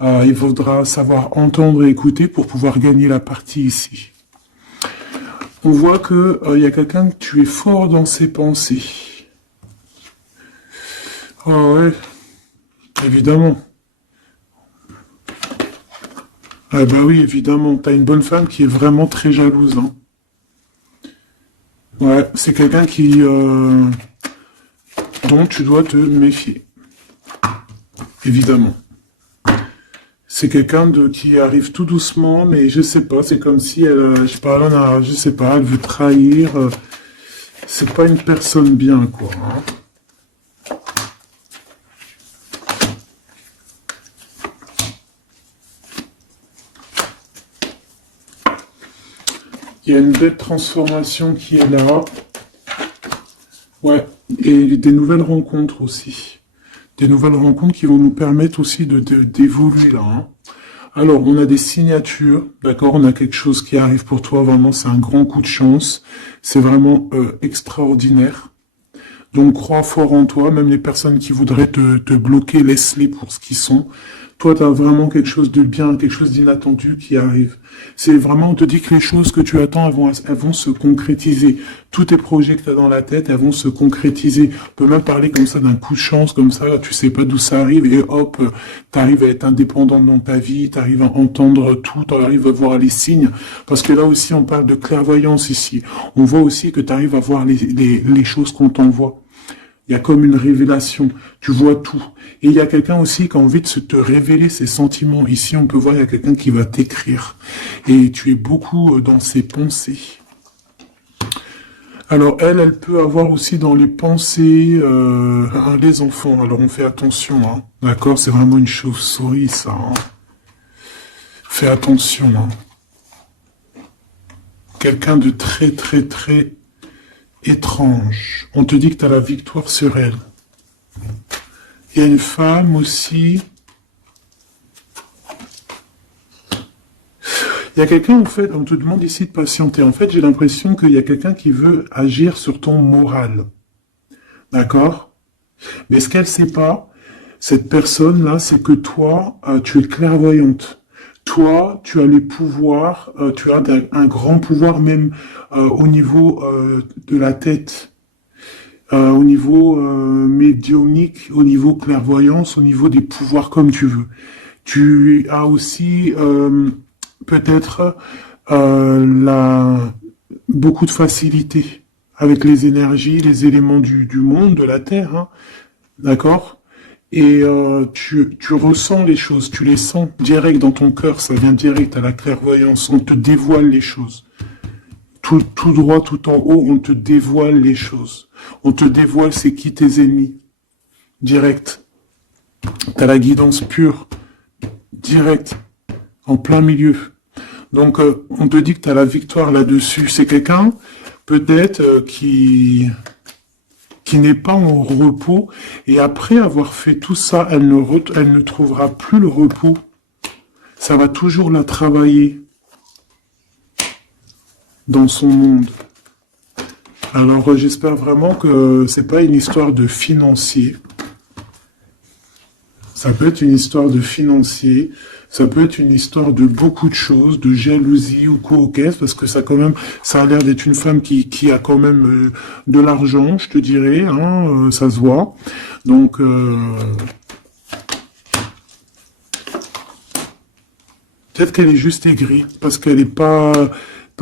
Il faudra savoir entendre et écouter pour pouvoir gagner la partie ici. On voit que il y a quelqu'un que tu es fort dans ses pensées. Ah ouais, évidemment. Ah bah oui, évidemment. T'as une bonne femme qui est vraiment très jalouse, hein. Ouais, c'est quelqu'un dont tu dois te méfier. Évidemment. C'est quelqu'un qui arrive tout doucement, mais je sais pas, c'est comme si elle, je sais pas, je sais pas, elle veut trahir. C'est pas une personne bien, quoi, hein. Il y a une belle transformation qui est là. Ouais, et des nouvelles rencontres aussi. Des nouvelles rencontres qui vont nous permettre aussi d'évoluer là, hein. Alors, on a des signatures, d'accord? On a quelque chose qui arrive pour toi, vraiment, c'est un grand coup de chance. C'est vraiment extraordinaire. Donc, crois fort en toi, même les personnes qui voudraient te bloquer, laisse-les pour ce qu'ils sont. Toi, tu as vraiment quelque chose de bien, quelque chose d'inattendu qui arrive. C'est vraiment, on te dit que les choses que tu attends, elles vont se concrétiser. Tous tes projets que tu as dans la tête, elles vont se concrétiser. On peut même parler comme ça d'un coup de chance, comme ça, tu sais pas d'où ça arrive, et hop, tu arrives à être indépendant dans ta vie, tu arrives à entendre tout, tu arrives à voir les signes. Parce que là aussi, on parle de clairvoyance ici. On voit aussi que tu arrives à voir les choses qu'on t'envoie. Il y a comme une révélation, tu vois tout. Et il y a quelqu'un aussi qui a envie de te révéler ses sentiments. Ici, on peut voir, il y a quelqu'un qui va t'écrire. Et tu es beaucoup dans ses pensées. Alors, elle peut avoir aussi dans les pensées les enfants. Alors, on fait attention, hein. D'accord? C'est vraiment une chauve-souris, ça, hein. Fais attention, hein. Quelqu'un de très, très, très étrange. On te dit que tu as la victoire sur elle. Il y a une femme aussi. Il y a quelqu'un, en fait, on te demande ici de patienter. En fait, j'ai l'impression qu'il y a quelqu'un qui veut agir sur ton moral. D'accord? Mais ce qu'elle ne sait pas, cette personne-là, c'est que toi, tu es clairvoyante. Toi, tu as les pouvoirs, tu as un grand pouvoir même au niveau de la tête, au niveau médiumnique, au niveau clairvoyance, au niveau des pouvoirs comme tu veux. Tu as aussi peut-être beaucoup de facilité avec les énergies, les éléments du monde, de la Terre, hein, d'accord? Et tu ressens les choses, tu les sens direct dans ton cœur, ça vient direct à la clairvoyance, on te dévoile les choses. Tout droit, tout en haut, on te dévoile les choses. On te dévoile c'est qui tes ennemis. Direct. T'as la guidance pure. Direct. En plein milieu. Donc, on te dit que t'as la victoire là-dessus. C'est quelqu'un, peut-être, qui n'est pas en repos, et après avoir fait tout ça, elle ne trouvera plus le repos. Ça va toujours la travailler dans son monde. Alors j'espère vraiment que c'est pas une histoire de financier. Ça peut être une histoire de financier, ça peut être une histoire de beaucoup de choses, de jalousie ou quoi au caisse, parce que ça a l'air d'être une femme qui a quand même de l'argent, je te dirais, hein, ça se voit. Donc peut-être qu'elle est juste aigrie, parce qu'elle n'est pas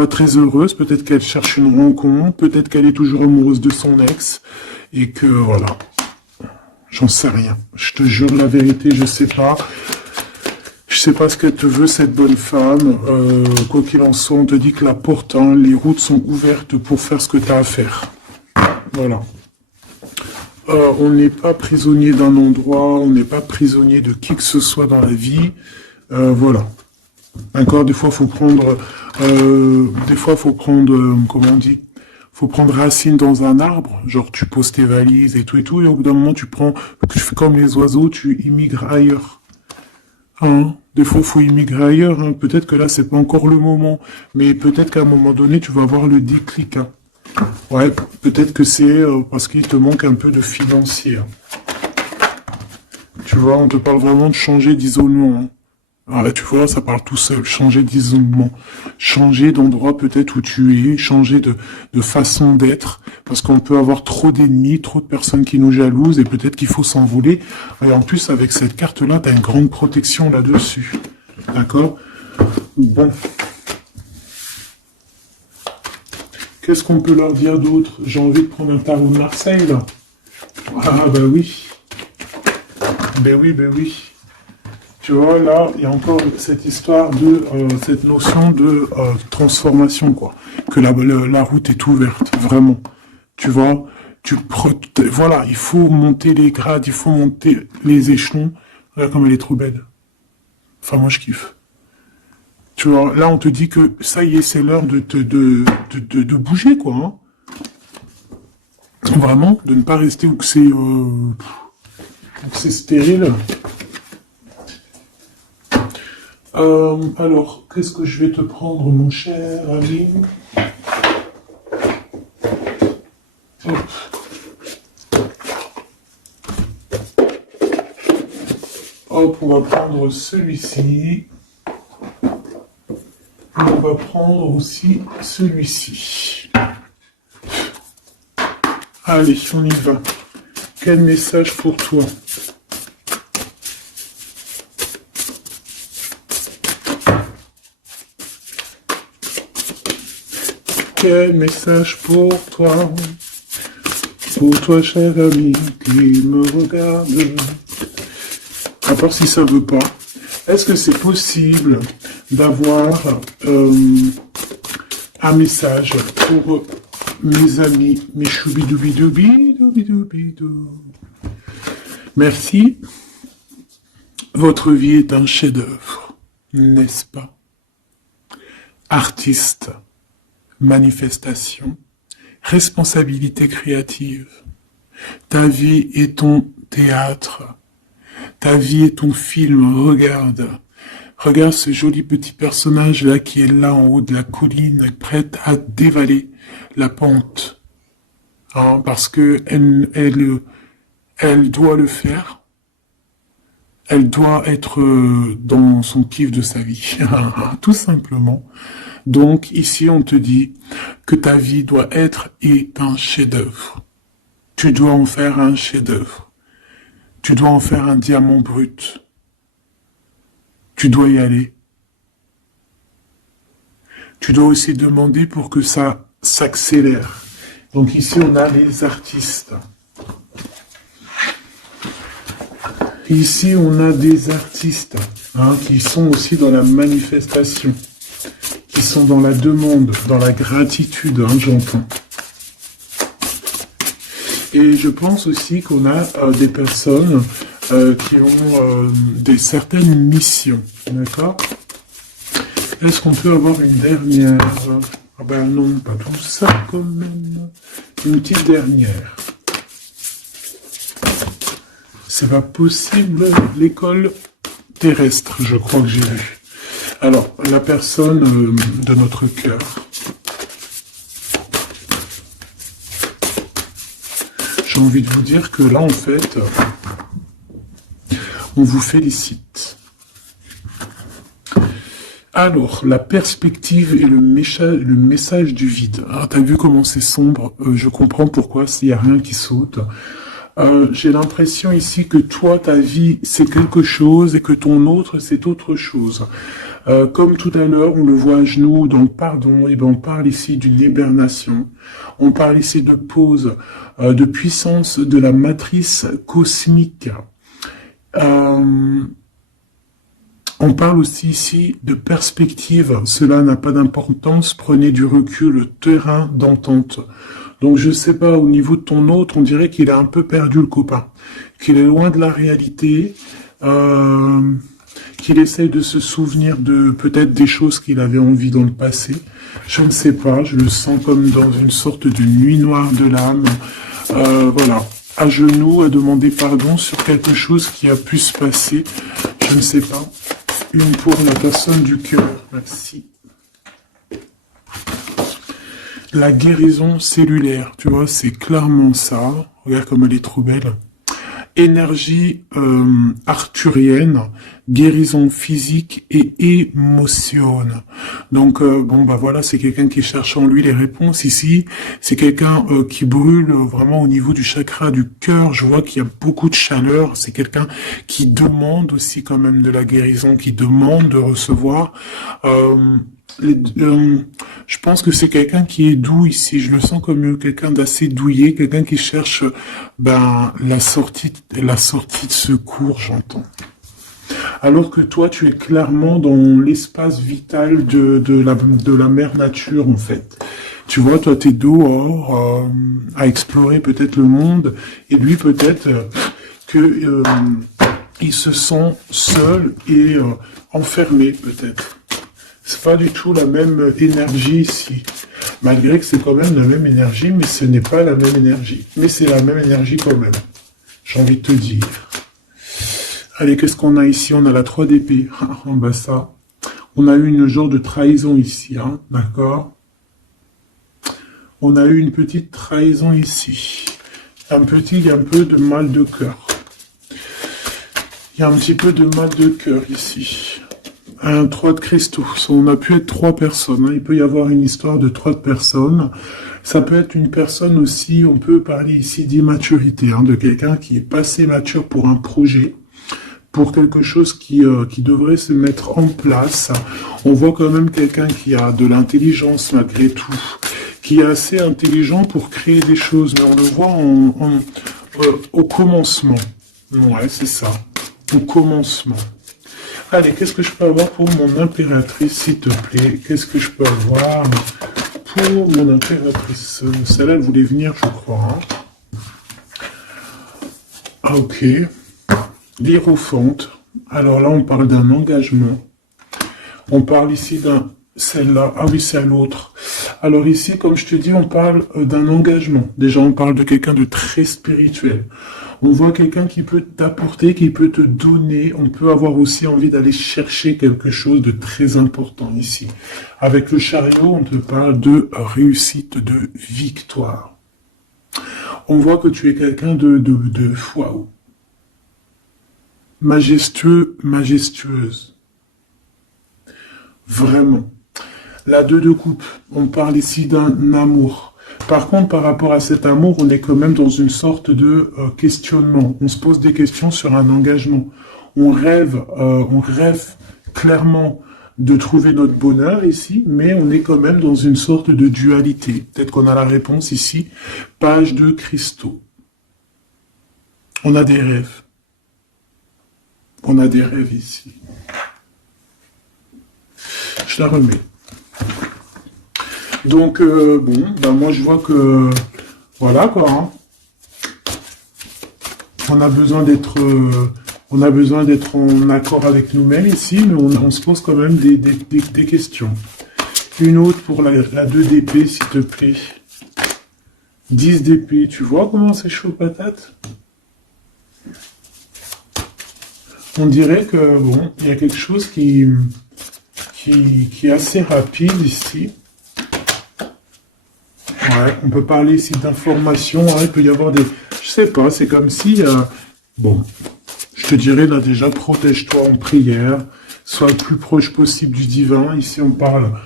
très heureuse, peut-être qu'elle cherche une rencontre, peut-être qu'elle est toujours amoureuse de son ex, et que voilà. J'en sais rien. Je te jure la vérité, je sais pas. Je sais pas ce qu'elle te veut, cette bonne femme. Quoi qu'il en soit, on te dit que la porte, hein, les routes sont ouvertes pour faire ce que tu as à faire. Voilà. On n'est pas prisonnier d'un endroit, on n'est pas prisonnier de qui que ce soit dans la vie. Voilà. D'accord, des fois, faut prendre, comment on dit, faut prendre racine dans un arbre, genre tu poses tes valises et tout, et au bout d'un moment, tu fais comme les oiseaux, tu immigres ailleurs. Hein, des fois, faut immigrer ailleurs, hein. Peut-être que là, c'est pas encore le moment, mais peut-être qu'à un moment donné, tu vas avoir le déclic, hein. Ouais, peut-être que c'est parce qu'il te manque un peu de financier, hein. Tu vois, on te parle vraiment de changer d'isolement, hein. Ah, là, tu vois, ça parle tout seul. Changer d'isolement. Changer d'endroit peut-être où tu es. Changer de façon d'être. Parce qu'on peut avoir trop d'ennemis, trop de personnes qui nous jalousent et peut-être qu'il faut s'envoler. Et en plus, avec cette carte-là, tu as une grande protection là-dessus. D'accord? Bon. Qu'est-ce qu'on peut leur dire d'autre? J'ai envie de prendre un tarot de Marseille, là. Ah, bah oui. Ben oui, ben oui. Tu vois, là, il y a encore cette histoire de, cette notion de transformation, quoi. Que la route est ouverte, vraiment. Tu vois, voilà, il faut monter les grades, il faut monter les échelons. Regarde comme elle est trop belle. Enfin, moi, je kiffe. Tu vois, là, on te dit que ça y est, c'est l'heure de bouger, quoi. Hein. Vraiment, de ne pas rester où c'est stérile. Alors, qu'est-ce que je vais te prendre, mon cher ami? Hop. Hop, on va prendre celui-ci. On va prendre aussi celui-ci. Allez, on y va. Quel message pour toi? Quel message pour toi, cher ami, qui me regarde. À part si ça veut pas, est-ce que c'est possible d'avoir un message pour mes amis, mes choubidoubidoubidoubidoubidoubidou. Merci. Votre vie est un chef-d'œuvre, n'est-ce pas? Artiste. Manifestation, responsabilité créative. Ta vie est ton théâtre. Ta vie est ton film. Regarde. Regarde ce joli petit personnage-là qui est là en haut de la colline, prête à dévaler la pente. Hein, parce que elle doit le faire. Elle doit être dans son kiff de sa vie. Tout simplement. Donc ici, on te dit que ta vie doit être un chef-d'œuvre. Tu dois en faire un chef-d'œuvre. Tu dois en faire un diamant brut. Tu dois y aller. Tu dois aussi demander pour que ça s'accélère. Donc ici, on a les artistes. Ici, on a des artistes qui sont aussi dans la manifestation. Qui sont dans la demande, dans la gratitude, j'entends. Et je pense aussi qu'on a des personnes qui ont certaines missions, d'accord? Est-ce qu'on peut avoir une dernière? Ah ben non, pas tout ça quand même. Une petite dernière. C'est pas possible, l'école terrestre, je crois que j'ai vu. Alors, la personne de notre cœur. J'ai envie de vous dire que là, en fait, on vous félicite. Alors, la perspective et le message du vide. Ah, t'as vu comment c'est sombre? Je comprends pourquoi s'il n'y a rien qui saute. J'ai l'impression ici que toi, ta vie, c'est quelque chose et que ton autre, c'est autre chose. Comme tout à l'heure, on le voit à genoux, donc pardon, et ben on parle ici d'une hibernation. On parle ici de pause, de puissance de la matrice cosmique. Euh, on parle aussi ici de perspective. Cela n'a pas d'importance. Prenez du recul, terrain d'entente. Donc je sais pas, au niveau de ton autre, on dirait qu'il a un peu perdu le copain, qu'il est loin de la réalité, qu'il essaye de se souvenir de peut-être des choses qu'il avait envie dans le passé. Je ne sais pas, je le sens comme dans une sorte de nuit noire de l'âme. Voilà, à genoux, à demander pardon sur quelque chose qui a pu se passer. Je ne sais pas. Une pour la personne du cœur. Merci. La guérison cellulaire, tu vois, c'est clairement ça. Regarde comme elle est trop belle. Énergie arthurienne, guérison physique et émotion. Donc bon bah voilà, c'est quelqu'un qui cherche en lui les réponses ici. C'est quelqu'un qui brûle vraiment au niveau du chakra du cœur. Je vois qu'il y a beaucoup de chaleur. C'est quelqu'un qui demande aussi quand même de la guérison, qui demande de recevoir. Je pense que c'est quelqu'un qui est doux ici. Je le sens comme quelqu'un d'assez douillet, quelqu'un qui cherche la sortie de secours, j'entends. Alors que toi, tu es clairement dans l'espace vital de la mère nature, en fait. Tu vois, toi, t'es dehors à explorer peut-être le monde, et lui, peut-être que il se sent seul et enfermé, peut-être. C'est pas du tout la même énergie ici. Malgré que c'est quand même la même énergie, mais ce n'est pas la même énergie. Mais c'est la même énergie quand même. J'ai envie de te dire. Allez, qu'est-ce qu'on a ici? On a la 3 d'épée. En bas ça. On a eu une genre de trahison ici, hein, d'accord? On a eu une petite trahison ici. Il y a un peu de mal de cœur. Il y a un petit peu de mal de cœur ici. Un 3 de cristaux. On a pu être 3 personnes. Hein. Il peut y avoir une histoire de 3 personnes. Ça peut être une personne aussi, on peut parler ici d'immaturité, hein, de quelqu'un qui est pas assez mature pour un projet, pour quelque chose qui devrait se mettre en place. On voit quand même quelqu'un qui a de l'intelligence malgré tout, qui est assez intelligent pour créer des choses, mais on le voit au commencement. Ouais, c'est ça. Au commencement. Allez, qu'est-ce que je peux avoir pour mon impératrice, s'il te plaît? Qu'est-ce que je peux avoir pour mon impératrice? Celle-là, elle voulait venir, je crois. Hein. Ah, ok. L'Hiérophante. Alors là, on parle d'un engagement. On parle ici d'un... Celle-là. Ah oui, c'est à l'autre. Alors ici, comme je te dis, on parle d'un engagement. Déjà, on parle de quelqu'un de très spirituel. On voit quelqu'un qui peut t'apporter, qui peut te donner. On peut avoir aussi envie d'aller chercher quelque chose de très important ici. Avec le chariot, on te parle de réussite, de victoire. On voit que tu es quelqu'un de waouh. Majestueux, majestueuse. Vraiment. La 2 de coupe, on parle ici d'un amour. Par contre, par rapport à cet amour, on est quand même dans une sorte de questionnement. On se pose des questions sur un engagement. On rêve clairement de trouver notre bonheur ici, mais on est quand même dans une sorte de dualité. Peut-être qu'on a la réponse ici. Page de cristaux. On a des rêves. On a des rêves ici. Je la remets. Donc, bon, ben moi je vois que, voilà quoi, hein. On a besoin d'être en accord avec nous-mêmes ici, mais on se pose quand même des questions. Une autre pour la 2 d'épée, s'il te plaît. 10 d'épée, tu vois comment c'est chaud patate? On dirait que, bon, il y a quelque chose qui est assez rapide ici. Ouais, on peut parler ici d'informations, hein, il peut y avoir des... Je sais pas, c'est comme si... bon, je te dirais là déjà, protège-toi en prière, sois le plus proche possible du divin. Ici, on parle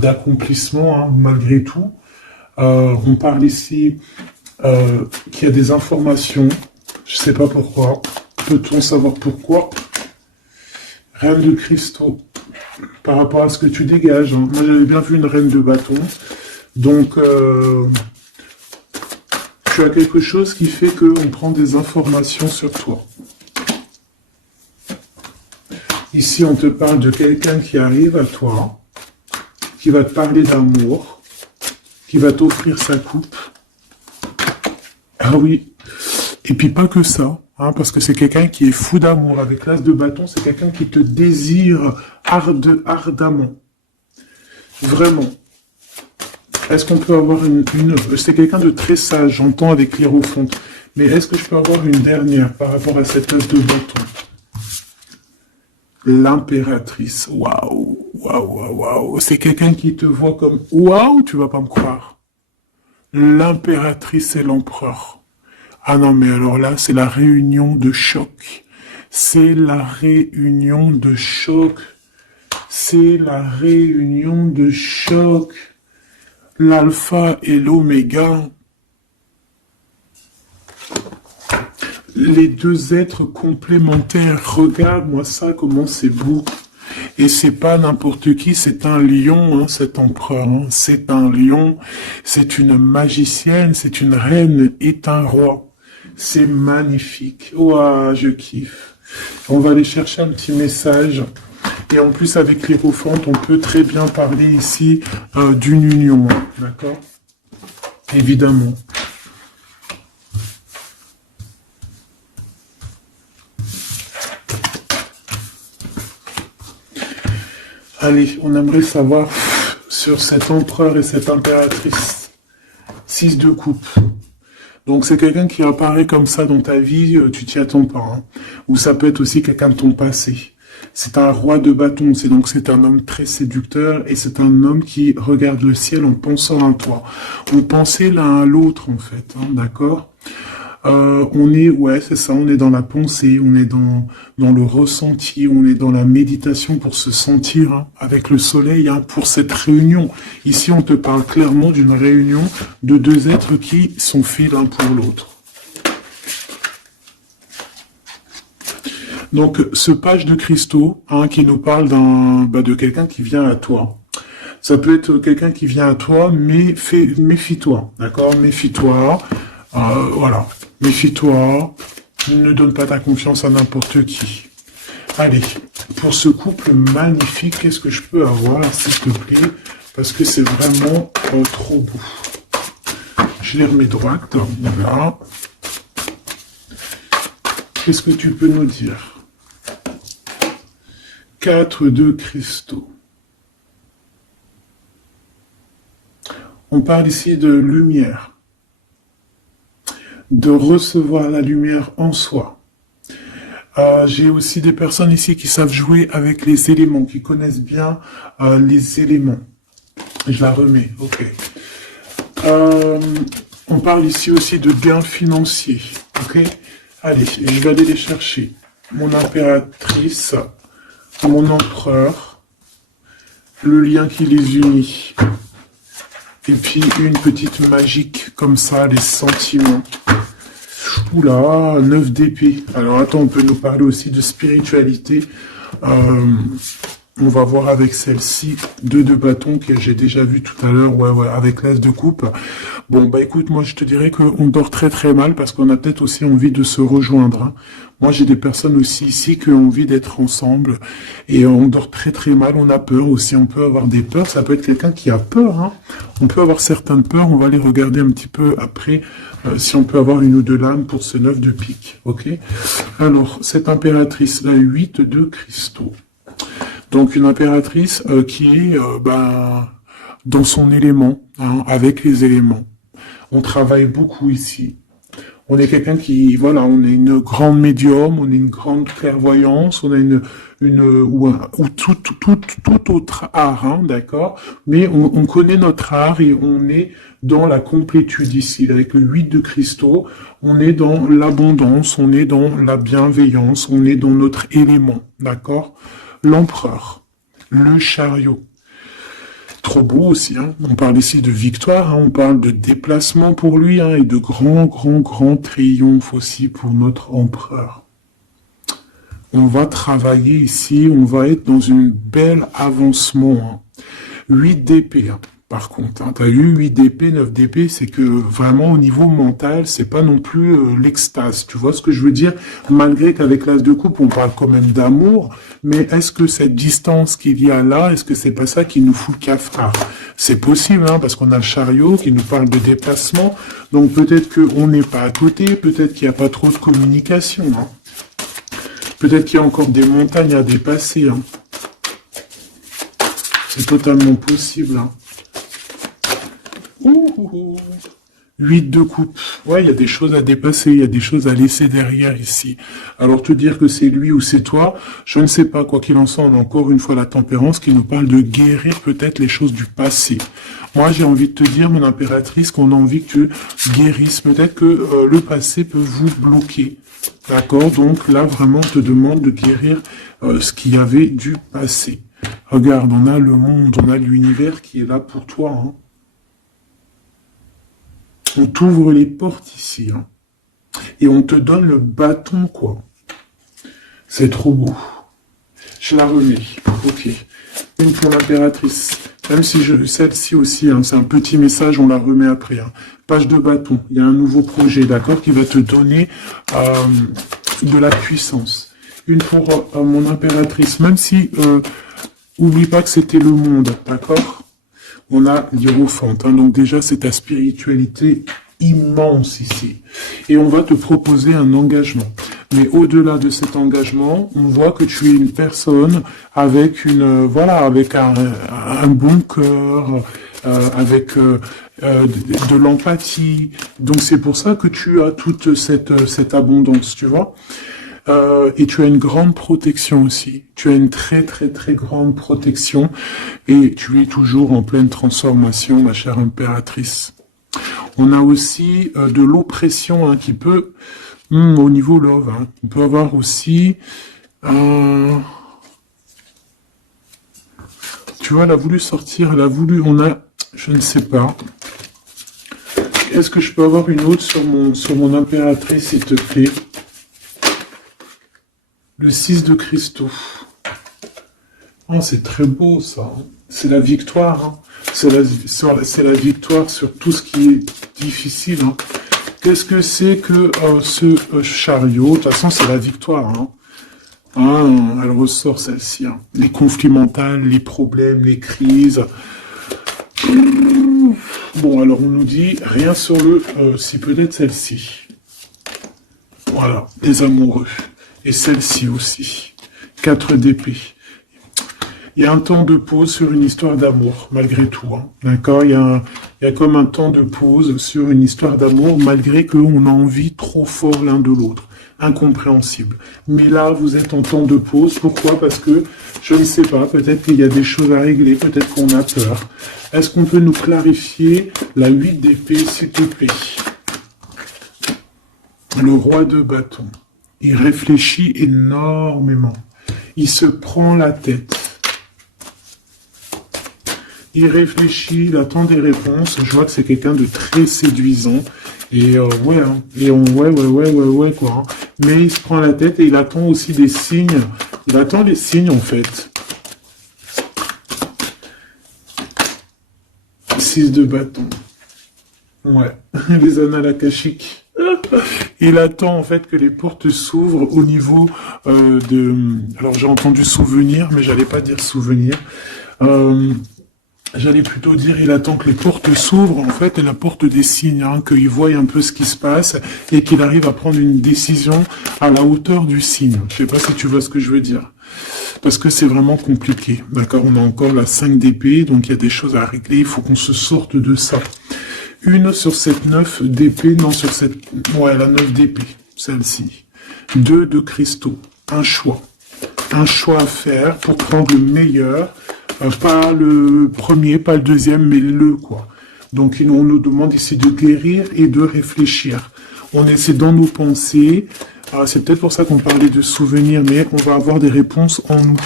d'accomplissement, hein, malgré tout. On parle ici qu'il y a des informations Je sais pas pourquoi. Peut-on savoir pourquoi? Reine de cristaux. Par rapport à ce que tu dégages. Hein. Moi, j'avais bien vu une reine de bâton. Donc, tu as quelque chose qui fait qu'on prend des informations sur toi. Ici, on te parle de quelqu'un qui arrive à toi, qui va te parler d'amour, qui va t'offrir sa coupe. Ah oui. Et puis pas que ça, hein, parce que c'est quelqu'un qui est fou d'amour. Avec l'as de bâton, c'est quelqu'un qui te désire ardemment. Vraiment. Est-ce qu'on peut avoir c'est quelqu'un de très sage, j'entends avec l'hiérophante. Mais est-ce que je peux avoir une dernière par rapport à cette as de bâton? L'impératrice. Waouh, waouh, waouh, waouh. C'est quelqu'un qui te voit comme waouh, tu vas pas me croire. L'impératrice et l'empereur. Ah non, mais alors là, c'est la réunion de choc. C'est la réunion de choc. C'est la réunion de choc. L'alpha et l'oméga. Les deux êtres complémentaires. Regarde-moi ça, comment c'est beau. Et c'est pas n'importe qui, c'est un lion, hein, cet empereur. Hein. C'est un lion, c'est une magicienne, c'est une reine et un roi. C'est magnifique. Ouah, je kiffe. On va aller chercher un petit message. Et en plus, avec l'hiérophante, on peut très bien parler ici d'une union. D'accord? Évidemment. Allez, on aimerait savoir sur cet empereur et cette impératrice. 6 de coupe. Donc c'est quelqu'un qui apparaît comme ça dans ta vie, tu t'y attends pas. Hein. Ou ça peut être aussi quelqu'un de ton passé. C'est un roi de bâton, c'est un homme très séducteur et c'est un homme qui regarde le ciel en pensant à toi. On pensait l'un à l'autre en fait, hein, d'accord? Ouais, c'est ça, on est dans la pensée, on est dans le ressenti, on est dans la méditation pour se sentir hein, avec le soleil, hein, pour cette réunion. Ici, on te parle clairement d'une réunion de deux êtres qui sont faits l'un pour l'autre. Donc, ce page de cristaux, hein, qui nous parle de quelqu'un qui vient à toi. Ça peut être quelqu'un qui vient à toi, mais méfie-toi, d'accord? Méfie-toi, voilà. Méfie-toi, ne donne pas ta confiance à n'importe qui. Allez, pour ce couple magnifique, qu'est-ce que je peux avoir, s'il te plaît? Parce que c'est vraiment trop beau. Je les remets droite, voilà. Qu'est-ce que tu peux nous dire? 4 de cristaux. On parle ici de lumière. De recevoir la lumière en soi. J'ai aussi des personnes ici qui savent jouer avec les éléments, qui connaissent bien les éléments. Je la remets, ok. On parle ici aussi de gains financiers, ok. Allez, je vais aller les chercher. Mon impératrice, mon empereur, le lien qui les unit. Et puis une petite magique comme ça, les sentiments. Oula, 9 d'épée. Alors attends, on peut nous parler aussi de spiritualité. On va voir avec celle-ci, 2 de bâton que j'ai déjà vu tout à l'heure, ouais, avec l'as de coupe. Bon, bah écoute, moi je te dirais qu'on dort très très mal parce qu'on a peut-être aussi envie de se rejoindre. Hein. Moi j'ai des personnes aussi ici qui ont envie d'être ensemble et on dort très très mal, on a peur aussi, on peut avoir des peurs, ça peut être quelqu'un qui a peur. Hein. On peut avoir certaines peurs, on va les regarder un petit peu après si on peut avoir une ou deux lames pour ce 9 de pique, ok? Alors, cette impératrice, la 8 de cristaux. Donc une impératrice qui est dans son élément, hein, avec les éléments. On travaille beaucoup ici. On est quelqu'un qui, voilà, on est une grande médium, on est une grande clairvoyance, on a ou tout autre art, hein, d'accord? Mais on connaît notre art et on est dans la complétude ici. Avec le 8 de cristaux, on est dans l'abondance, on est dans la bienveillance, on est dans notre élément, d'accord? L'empereur, le chariot. Trop beau aussi, hein. On parle ici de victoire, hein. On parle de déplacement pour lui, hein, et de grand triomphe aussi pour notre empereur. On va travailler ici, on va être dans une belle avancement, hein. 8 d'épée, hein. Par contre, hein, tu as eu 8 d'épée, 9 d'épée, c'est que vraiment au niveau mental, c'est pas non plus l'extase. Tu vois ce que je veux dire? Malgré qu'avec l'as de coupe, on parle quand même d'amour, mais est-ce que cette distance qu'il y a là, est-ce que c'est pas ça qui nous fout le cafard? C'est possible, hein, parce qu'on a le chariot qui nous parle de déplacement, donc peut-être qu'on n'est pas à côté, peut-être qu'il n'y a pas trop de communication, hein. Peut-être qu'il y a encore des montagnes à dépasser, hein. C'est totalement possible, hein. 8 de coupe. Ouais, il y a des choses à dépasser, il y a des choses à laisser derrière ici. Alors te dire que c'est lui ou c'est toi, je ne sais pas. Quoi qu'il en soit, on a encore une fois la tempérance qui nous parle de guérir peut-être les choses du passé. Moi, j'ai envie de te dire, mon impératrice, qu'on a envie que tu guérisses. Peut-être que le passé peut vous bloquer. D'accord? Donc là, vraiment, on te demande de guérir ce qu'il y avait du passé. Regarde, on a le monde, on a l'univers qui est là pour toi, hein. On t'ouvre les portes ici, hein. Et on te donne le bâton, quoi. C'est trop beau. Je la remets. Ok. Une pour l'impératrice. Même si celle-ci aussi, hein, c'est un petit message, on la remet après, hein. Page de bâton. Il y a un nouveau projet, d'accord, qui va te donner de la puissance. Une pour mon impératrice. Même si, oublie pas que c'était le monde, d'accord? On a l'Hiérophante, hein, donc déjà c'est ta spiritualité immense ici. Et on va te proposer un engagement. Mais au-delà de cet engagement, on voit que tu es une personne avec avec un bon cœur, avec de l'empathie. Donc c'est pour ça que tu as toute cette abondance, tu vois. Et tu as une grande protection aussi. Tu as une très grande protection et tu es toujours en pleine transformation, ma chère impératrice. On a aussi de l'oppression, hein, qui peut, au niveau love, hein, on peut avoir aussi, tu vois, elle a voulu sortir, je ne sais pas. Est-ce que je peux avoir une autre sur mon impératrice, s'il te plaît? Le 6 de cristaux. Oh, c'est très beau, ça, hein. C'est la victoire, hein. C'est la victoire sur tout ce qui est difficile, hein. Qu'est-ce que c'est que ce chariot? De toute façon, c'est la victoire, hein. Ah, elle ressort, celle-ci, hein. Les conflits mentaux, les problèmes, les crises. Bon, alors on nous dit rien sur si peut-être celle-ci. Voilà, les amoureux. Et celle-ci aussi. 4 d'épée. Il y a un temps de pause sur une histoire d'amour, malgré tout, hein. D'accord? Il y a comme un temps de pause sur une histoire d'amour, malgré qu'on a envie trop fort l'un de l'autre. Incompréhensible. Mais là, vous êtes en temps de pause. Pourquoi? Parce que, je ne sais pas, peut-être qu'il y a des choses à régler, peut-être qu'on a peur. Est-ce qu'on peut nous clarifier la 8 d'épée, s'il te plaît? Le roi de bâton. Il réfléchit énormément. Il se prend la tête. Il réfléchit, il attend des réponses. Je vois que c'est quelqu'un de très séduisant. Et ouais, hein. Et ouais, quoi. Hein. Mais il se prend la tête et il attend aussi des signes. Il attend les signes, en fait. 6 de bâton. Ouais. Les annales akashiques. Il attend en fait que les portes s'ouvrent au niveau Alors j'ai entendu souvenir, mais j'allais pas dire souvenir. J'allais plutôt dire il attend que les portes s'ouvrent en fait et la porte des signes, hein, qu'il voie un peu ce qui se passe et qu'il arrive à prendre une décision à la hauteur du signe. Je sais pas si tu vois ce que je veux dire. Parce que c'est vraiment compliqué. D'accord, on a encore la 5 d'épée, donc il y a des choses à régler, il faut qu'on se sorte de ça. Une sur cette 9 d'épée, non sur cette... Ouais, la 9 d'épée, celle-ci. 2 de cristaux, un choix. Un choix à faire pour prendre le meilleur. Pas le premier, pas le deuxième, mais le quoi. Donc on nous demande ici de guérir et de réfléchir. On essaie dans nos pensées. C'est peut-être pour ça qu'on parlait de souvenirs, mais on va avoir des réponses en nous.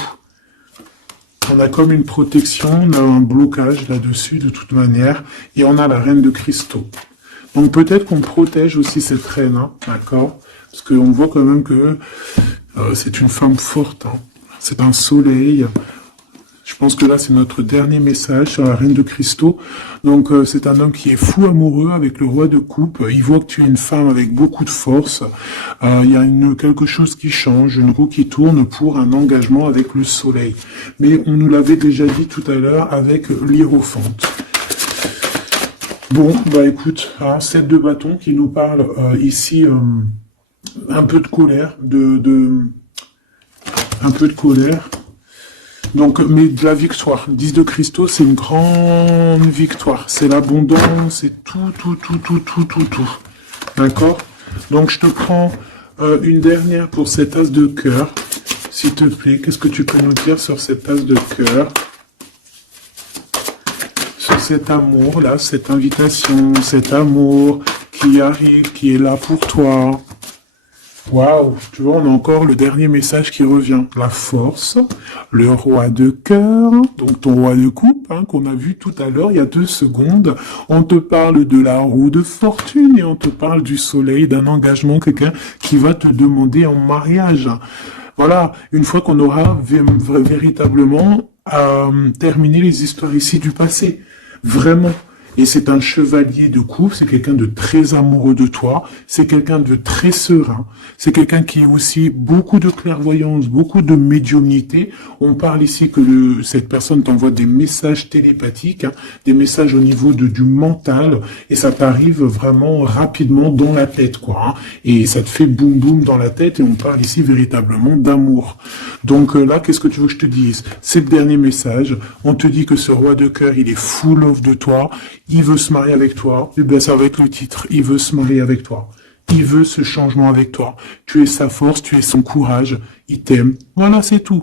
On a comme une protection, on a un blocage là-dessus de toute manière, et on a la reine de cristaux. Donc peut-être qu'on protège aussi cette reine, hein, d'accord? Parce qu'on voit quand même que c'est une femme forte, hein. C'est un soleil. Je pense que là, c'est notre dernier message sur la reine de cristaux. Donc, c'est un homme qui est fou amoureux avec le roi de coupe. Il voit que tu es une femme avec beaucoup de force. Il y a quelque chose qui change, une roue qui tourne pour un engagement avec le soleil. Mais on nous l'avait déjà dit tout à l'heure avec l'hiérophante. Bon, bah écoute, hein, 7 de bâton qui nous parle ici un peu de colère, un peu de colère. Donc, mais de la victoire. 10 de cristaux, c'est une grande victoire. C'est l'abondance, c'est tout. D'accord? Donc, je te prends une dernière pour cet as de cœur. S'il te plaît, qu'est-ce que tu peux nous dire sur cet as de cœur? Sur cet amour, là, cette invitation, cet amour qui arrive, qui est là pour toi. Waouh, tu vois, on a encore le dernier message qui revient. La force, le roi de cœur, donc ton roi de coupe, hein, qu'on a vu tout à l'heure, il y a 2 secondes. On te parle de la roue de fortune et on te parle du soleil, d'un engagement, quelqu'un qui va te demander en mariage. Voilà, une fois qu'on aura véritablement terminé les histoires ici du passé. Vraiment. Et c'est un chevalier de coupe, c'est quelqu'un de très amoureux de toi, c'est quelqu'un de très serein, c'est quelqu'un qui a aussi beaucoup de clairvoyance, beaucoup de médiumnité. On parle ici que cette personne t'envoie des messages télépathiques, hein, des messages au niveau du mental, et ça t'arrive vraiment rapidement dans la tête, quoi. Hein, et ça te fait boum boum dans la tête, et on parle ici véritablement d'amour. Donc là, qu'est-ce que tu veux que je te dise? C'est le dernier message. On te dit que ce roi de cœur, il est full of de toi. Il veut se marier avec toi. Et bien, ça va être le titre. Il veut se marier avec toi. Il veut ce changement avec toi. Tu es sa force, tu es son courage. Il t'aime. Voilà, c'est tout.